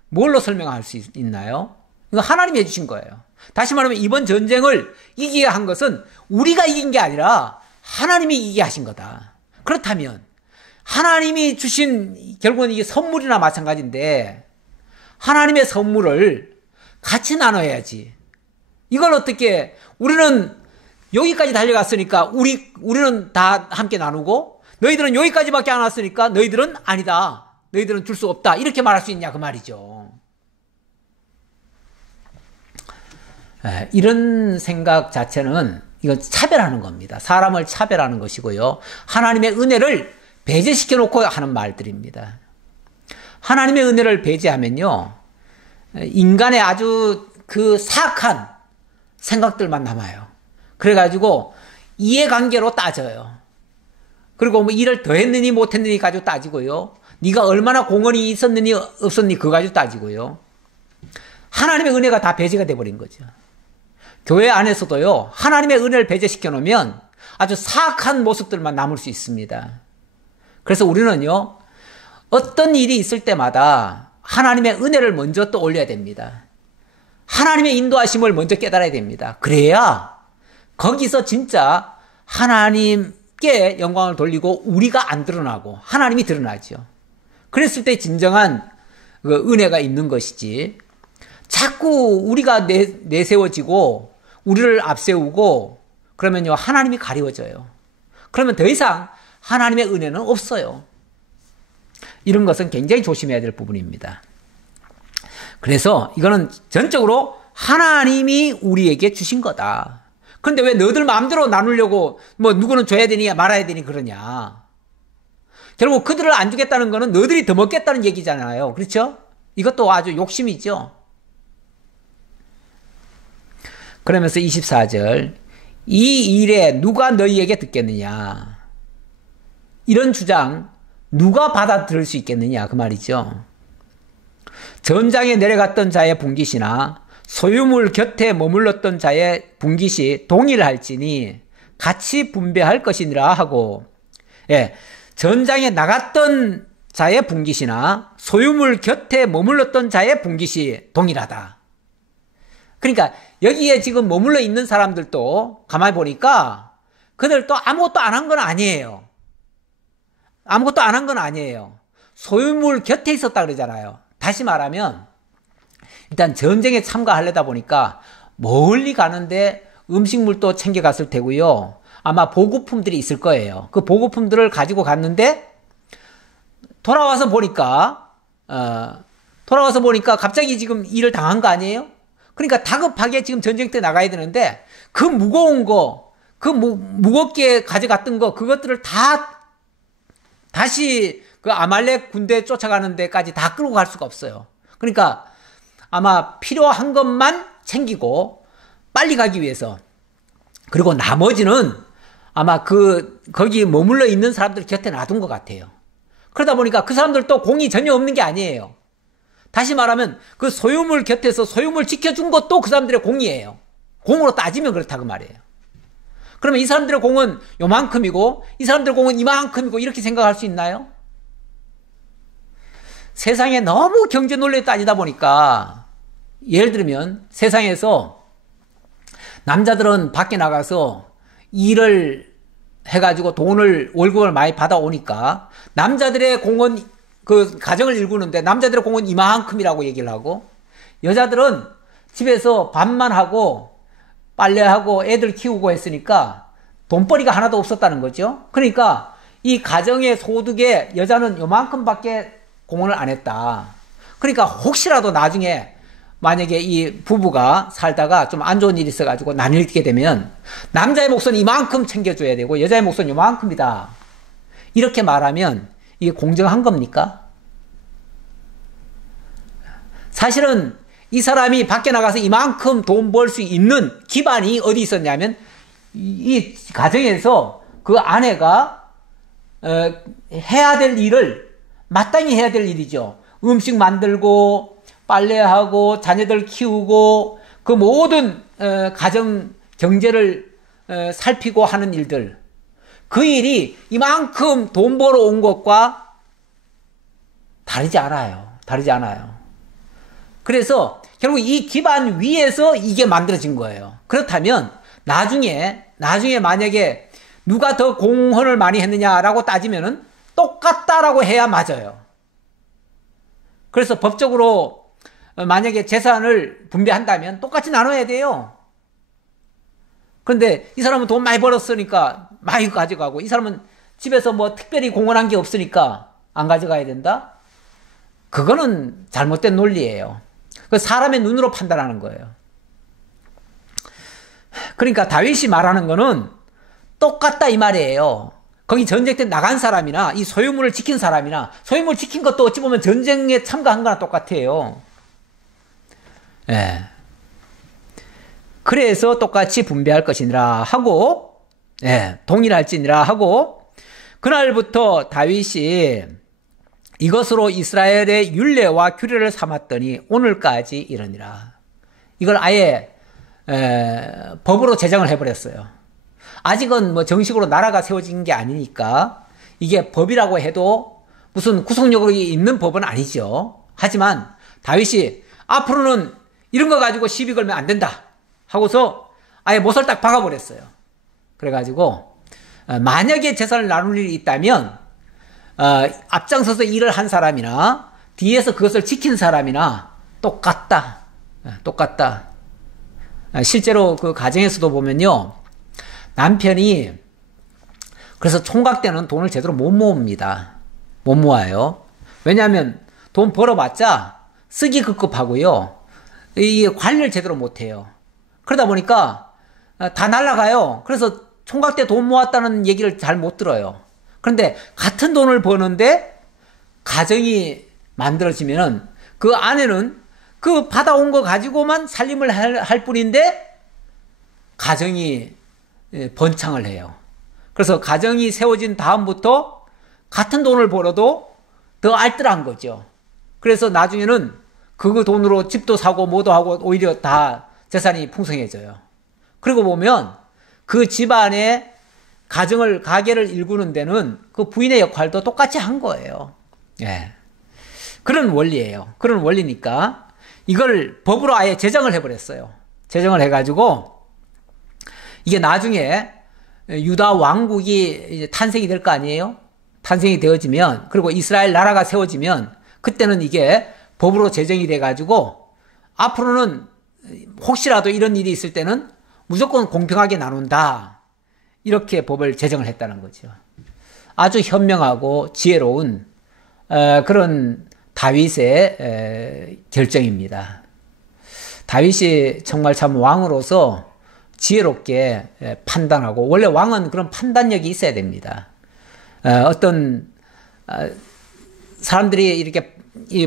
뭘로 설명할 수 있나요? 이거 하나님이 해주신 거예요. 다시 말하면 이번 전쟁을 이기게 한 것은 우리가 이긴 게 아니라 하나님이 이기게 하신 거다. 그렇다면 하나님이 주신, 결국은 이게 선물이나 마찬가지인데 하나님의 선물을 같이 나눠야지. 이걸 어떻게, 우리는 여기까지 달려갔으니까 우리는 다 함께 나누고 너희들은 여기까지밖에 안 왔으니까 너희들은 아니다. 너희들은 줄 수 없다. 이렇게 말할 수 있냐 그 말이죠. 이런 생각 자체는 이건 차별하는 겁니다. 사람을 차별하는 것이고요. 하나님의 은혜를 배제시켜 놓고 하는 말들입니다. 하나님의 은혜를 배제하면요, 인간의 아주 그 사악한 생각들만 남아요. 그래가지고 이해관계로 따져요. 그리고 뭐 일을 더 했느니 못했느니 가지고 따지고요. 네가 얼마나 공헌이 있었느니 없었니 그거 가지고 따지고요. 하나님의 은혜가 다 배제가 돼버린 거죠. 교회 안에서도요, 하나님의 은혜를 배제시켜 놓으면 아주 사악한 모습들만 남을 수 있습니다. 그래서 우리는요, 어떤 일이 있을 때마다 하나님의 은혜를 먼저 떠올려야 됩니다. 하나님의 인도하심을 먼저 깨달아야 됩니다. 그래야 거기서 진짜 하나님께 영광을 돌리고 우리가 안 드러나고 하나님이 드러나죠. 그랬을 때 진정한 그 은혜가 있는 것이지, 자꾸 우리가 내세워지고 우리를 앞세우고 그러면요, 하나님이 가리워져요. 그러면 더 이상 하나님의 은혜는 없어요. 이런 것은 굉장히 조심해야 될 부분입니다. 그래서 이거는 전적으로 하나님이 우리에게 주신 거다. 그런데 왜 너희들 마음대로 나누려고 뭐 누구는 줘야 되니 말아야 되니 그러냐. 결국 그들을 안 주겠다는 거는 너희들이 더 먹겠다는 얘기잖아요. 그렇죠? 이것도 아주 욕심이죠. 그러면서 24절, 이 일에 누가 너희에게 듣겠느냐. 이런 주장 누가 받아들일 수 있겠느냐 그 말이죠. 전장에 내려갔던 자의 분깃이나 소유물 곁에 머물렀던 자의 분깃이 동일할지니 같이 분배할 것이니라 하고, 전장에 나갔던 자의 분깃이나 소유물 곁에 머물렀던 자의 분깃이 동일하다. 그러니까 여기에 지금 머물러 있는 사람들도 가만히 보니까 그들도 아무것도 안 한 건 아니에요. 아무것도 안 한 건 아니에요. 소유물 곁에 있었다 그러잖아요. 다시 말하면 일단 전쟁에 참가하려다 보니까 멀리 가는데 음식물도 챙겨갔을 테고요. 아마 보급품들이 있을 거예요. 그 보급품들을 가지고 갔는데 돌아와서 보니까 갑자기 지금 일을 당한 거 아니에요? 그러니까 다급하게 지금 전쟁터에 나가야 되는데 그 무거운 거, 그 무겁게 가져갔던 거, 그것들을 다시 그 아말렉 군대 쫓아가는 데까지 다 끌고 갈 수가 없어요. 그러니까 아마 필요한 것만 챙기고 빨리 가기 위해서, 그리고 나머지는 아마 거기 머물러 있는 사람들 곁에 놔둔 것 같아요. 그러다 보니까 그 사람들도 공이 전혀 없는 게 아니에요. 다시 말하면 그 소유물 곁에서 소유물 지켜준 것도 그 사람들의 공이에요. 공으로 따지면 그렇다 그 말이에요. 그러면 이 사람들의 공은 요만큼이고 이 사람들의 공은 이만큼이고 이렇게 생각할 수 있나요? 세상에 너무 경제 논리에 따지다 보니까, 예를 들면 세상에서 남자들은 밖에 나가서 일을 해가지고 월급을 많이 받아오니까 남자들의 공은 그 가정을 일구는데 남자들의 공은 이만큼이라고 얘기를 하고, 여자들은 집에서 밥만 하고 빨래하고 애들 키우고 했으니까 돈벌이가 하나도 없었다는 거죠. 그러니까 이 가정의 소득에 여자는 요만큼밖에 공헌을 안 했다. 그러니까 혹시라도 나중에 만약에 이 부부가 살다가 좀 안 좋은 일이 있어가지고 나뉘게 되면 남자의 몫은 이만큼 챙겨줘야 되고 여자의 몫은 요만큼이다. 이렇게 말하면 이게 공정한 겁니까? 사실은 이 사람이 밖에 나가서 이만큼 돈 벌 수 있는 기반이 어디 있었냐면 이 가정에서 그 아내가 해야 될 일을 마땅히 해야 될 일이죠. 음식 만들고 빨래하고 자녀들 키우고 그 모든 가정 경제를 살피고 하는 일들, 그 일이 이만큼 돈 벌어 온 것과 다르지 않아요. 그래서 결국 이 기반 위에서 이게 만들어진 거예요. 그렇다면 나중에 만약에 누가 더 공헌을 많이 했느냐라고 따지면은 똑같다라고 해야 맞아요. 그래서 법적으로 만약에 재산을 분배한다면 똑같이 나눠야 돼요. 그런데 이 사람은 돈 많이 벌었으니까 많이 가져가고 이 사람은 집에서 뭐 특별히 공헌한 게 없으니까 안 가져가야 된다? 그거는 잘못된 논리예요. 그 사람의 눈으로 판단하는 거예요. 그러니까 다윗이 말하는 거는 똑같다 이 말이에요. 거기 전쟁 때 나간 사람이나 이 소유물을 지킨 사람이나 소유물 지킨 것도 어찌 보면 전쟁에 참가한 거나 똑같아요. 예. 그래서 똑같이 분배할 것이니라 하고, 예, 동일할지니라 하고, 그날부터 다윗이 이것으로 이스라엘의 율례와 규례를 삼았더니 오늘까지 이르니라. 이걸 아예 법으로 제정을 해버렸어요. 아직은 뭐 정식으로 나라가 세워진 게 아니니까 이게 법이라고 해도 무슨 구속력이 있는 법은 아니죠. 하지만 다윗이 앞으로는 이런 거 가지고 시비 걸면 안 된다 하고서 아예 못을 딱 박아버렸어요. 그래가지고 만약에 재산을 나눌 일이 있다면 앞장서서 일을 한 사람이나 뒤에서 그것을 지킨 사람이나 똑같다. 실제로 그 가정에서도 보면요, 남편이 그래서 총각 때는 돈을 제대로 못 모읍니다. 못 모아요. 왜냐하면 돈 벌어봤자 쓰기 급급하고요, 이 관리를 제대로 못해요. 그러다 보니까 다 날아가요. 그래서 총각 때 돈 모았다는 얘기를 잘 못 들어요. 그런데 같은 돈을 버는데 가정이 만들어지면은 그 아내는 그 받아온 거 가지고만 살림을 할 뿐인데 가정이 번창을 해요. 그래서 가정이 세워진 다음부터 같은 돈을 벌어도 더 알뜰한 거죠. 그래서 나중에는 그 돈으로 집도 사고 뭐도 하고 오히려 다 재산이 풍성해져요. 그리고 보면 그 집안의 가게를 일구는 데는 그 부인의 역할도 똑같이 한 거예요. 예. 그런 원리예요. 그런 원리니까 이걸 법으로 아예 제정을 해버렸어요. 제정을 해가지고 이게 나중에 유다 왕국이 이제 탄생이 될 거 아니에요? 탄생이 되어지면, 그리고 이스라엘 나라가 세워지면 그때는 이게 법으로 제정이 돼가지고 앞으로는 혹시라도 이런 일이 있을 때는 무조건 공평하게 나눈다. 이렇게 법을 제정을 했다는 거죠. 아주 현명하고 지혜로운 그런 다윗의 결정입니다. 다윗이 정말 참 왕으로서 지혜롭게 판단하고, 원래 왕은 그런 판단력이 있어야 됩니다. 어떤 사람들이 이렇게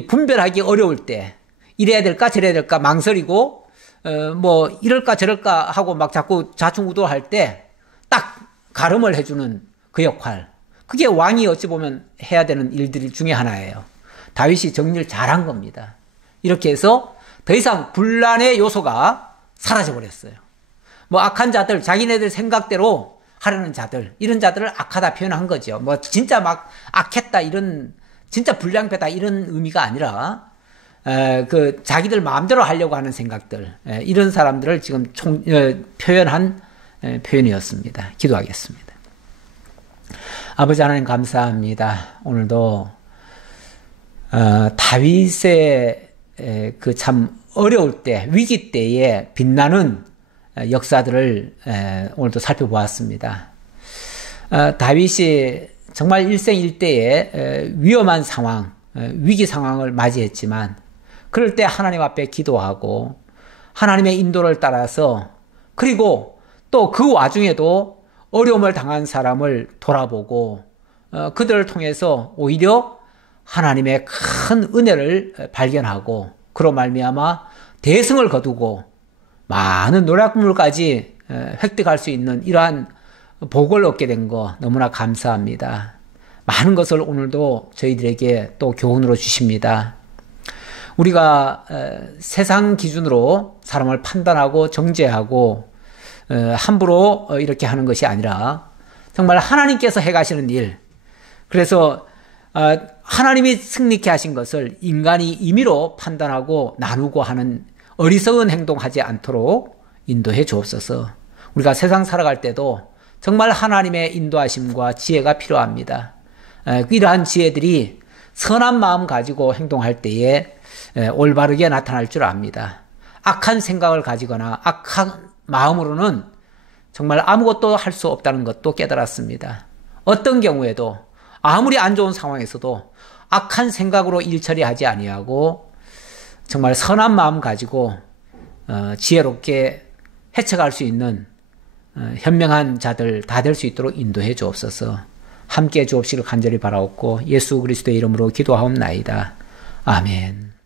분별하기 어려울 때 이래야 될까 저래야 될까 망설이고 뭐 이럴까 저럴까 하고 막 자꾸 좌충우돌할 때 딱 가름을 해주는 그 역할, 그게 왕이 어찌 보면 해야 되는 일들 중에 하나예요. 다윗이 정리를 잘한 겁니다. 이렇게 해서 더 이상 분란의 요소가 사라져버렸어요. 뭐 악한 자들, 자기네들 생각대로 하려는 자들, 이런 자들을 악하다 표현한 거죠. 뭐 진짜 막 악했다, 이런 진짜 불량배다 이런 의미가 아니라 그 자기들 마음대로 하려고 하는 생각들, 이런 사람들을 지금 표현한 표현이었습니다. 기도하겠습니다. 아버지 하나님 감사합니다. 오늘도 다윗의 그 참 어려울 때, 위기 때에 빛나는 역사들을 오늘도 살펴보았습니다. 다윗이 정말 일생일대의 위험한 상황, 위기 상황을 맞이했지만 그럴 때 하나님 앞에 기도하고 하나님의 인도를 따라서 그리고 또 그 와중에도 어려움을 당한 사람을 돌아보고 그들을 통해서 오히려 하나님의 큰 은혜를 발견하고 그로 말미암아 대승을 거두고 많은 노략물까지 획득할 수 있는 이러한 복을 얻게 된 거 너무나 감사합니다. 많은 것을 오늘도 저희들에게 또 교훈으로 주십니다. 우리가 세상 기준으로 사람을 판단하고 정죄하고 함부로 이렇게 하는 것이 아니라 정말 하나님께서 해가시는 일, 그래서 하나님이 승리케 하신 것을 인간이 임의로 판단하고 나누고 하는 어리석은 행동하지 않도록 인도해 주옵소서. 우리가 세상 살아갈 때도 정말 하나님의 인도하심과 지혜가 필요합니다. 이러한 지혜들이 선한 마음 가지고 행동할 때에 올바르게 나타날 줄 압니다. 악한 생각을 가지거나 악한 마음으로는 정말 아무것도 할 수 없다는 것도 깨달았습니다. 어떤 경우에도 아무리 안 좋은 상황에서도 악한 생각으로 일 처리하지 아니하고 정말 선한 마음 가지고 지혜롭게 헤쳐갈 수 있는 현명한 자들 다 될 수 있도록 인도해 주옵소서. 함께 주옵시길 간절히 바라옵고 예수 그리스도의 이름으로 기도하옵나이다. 아멘.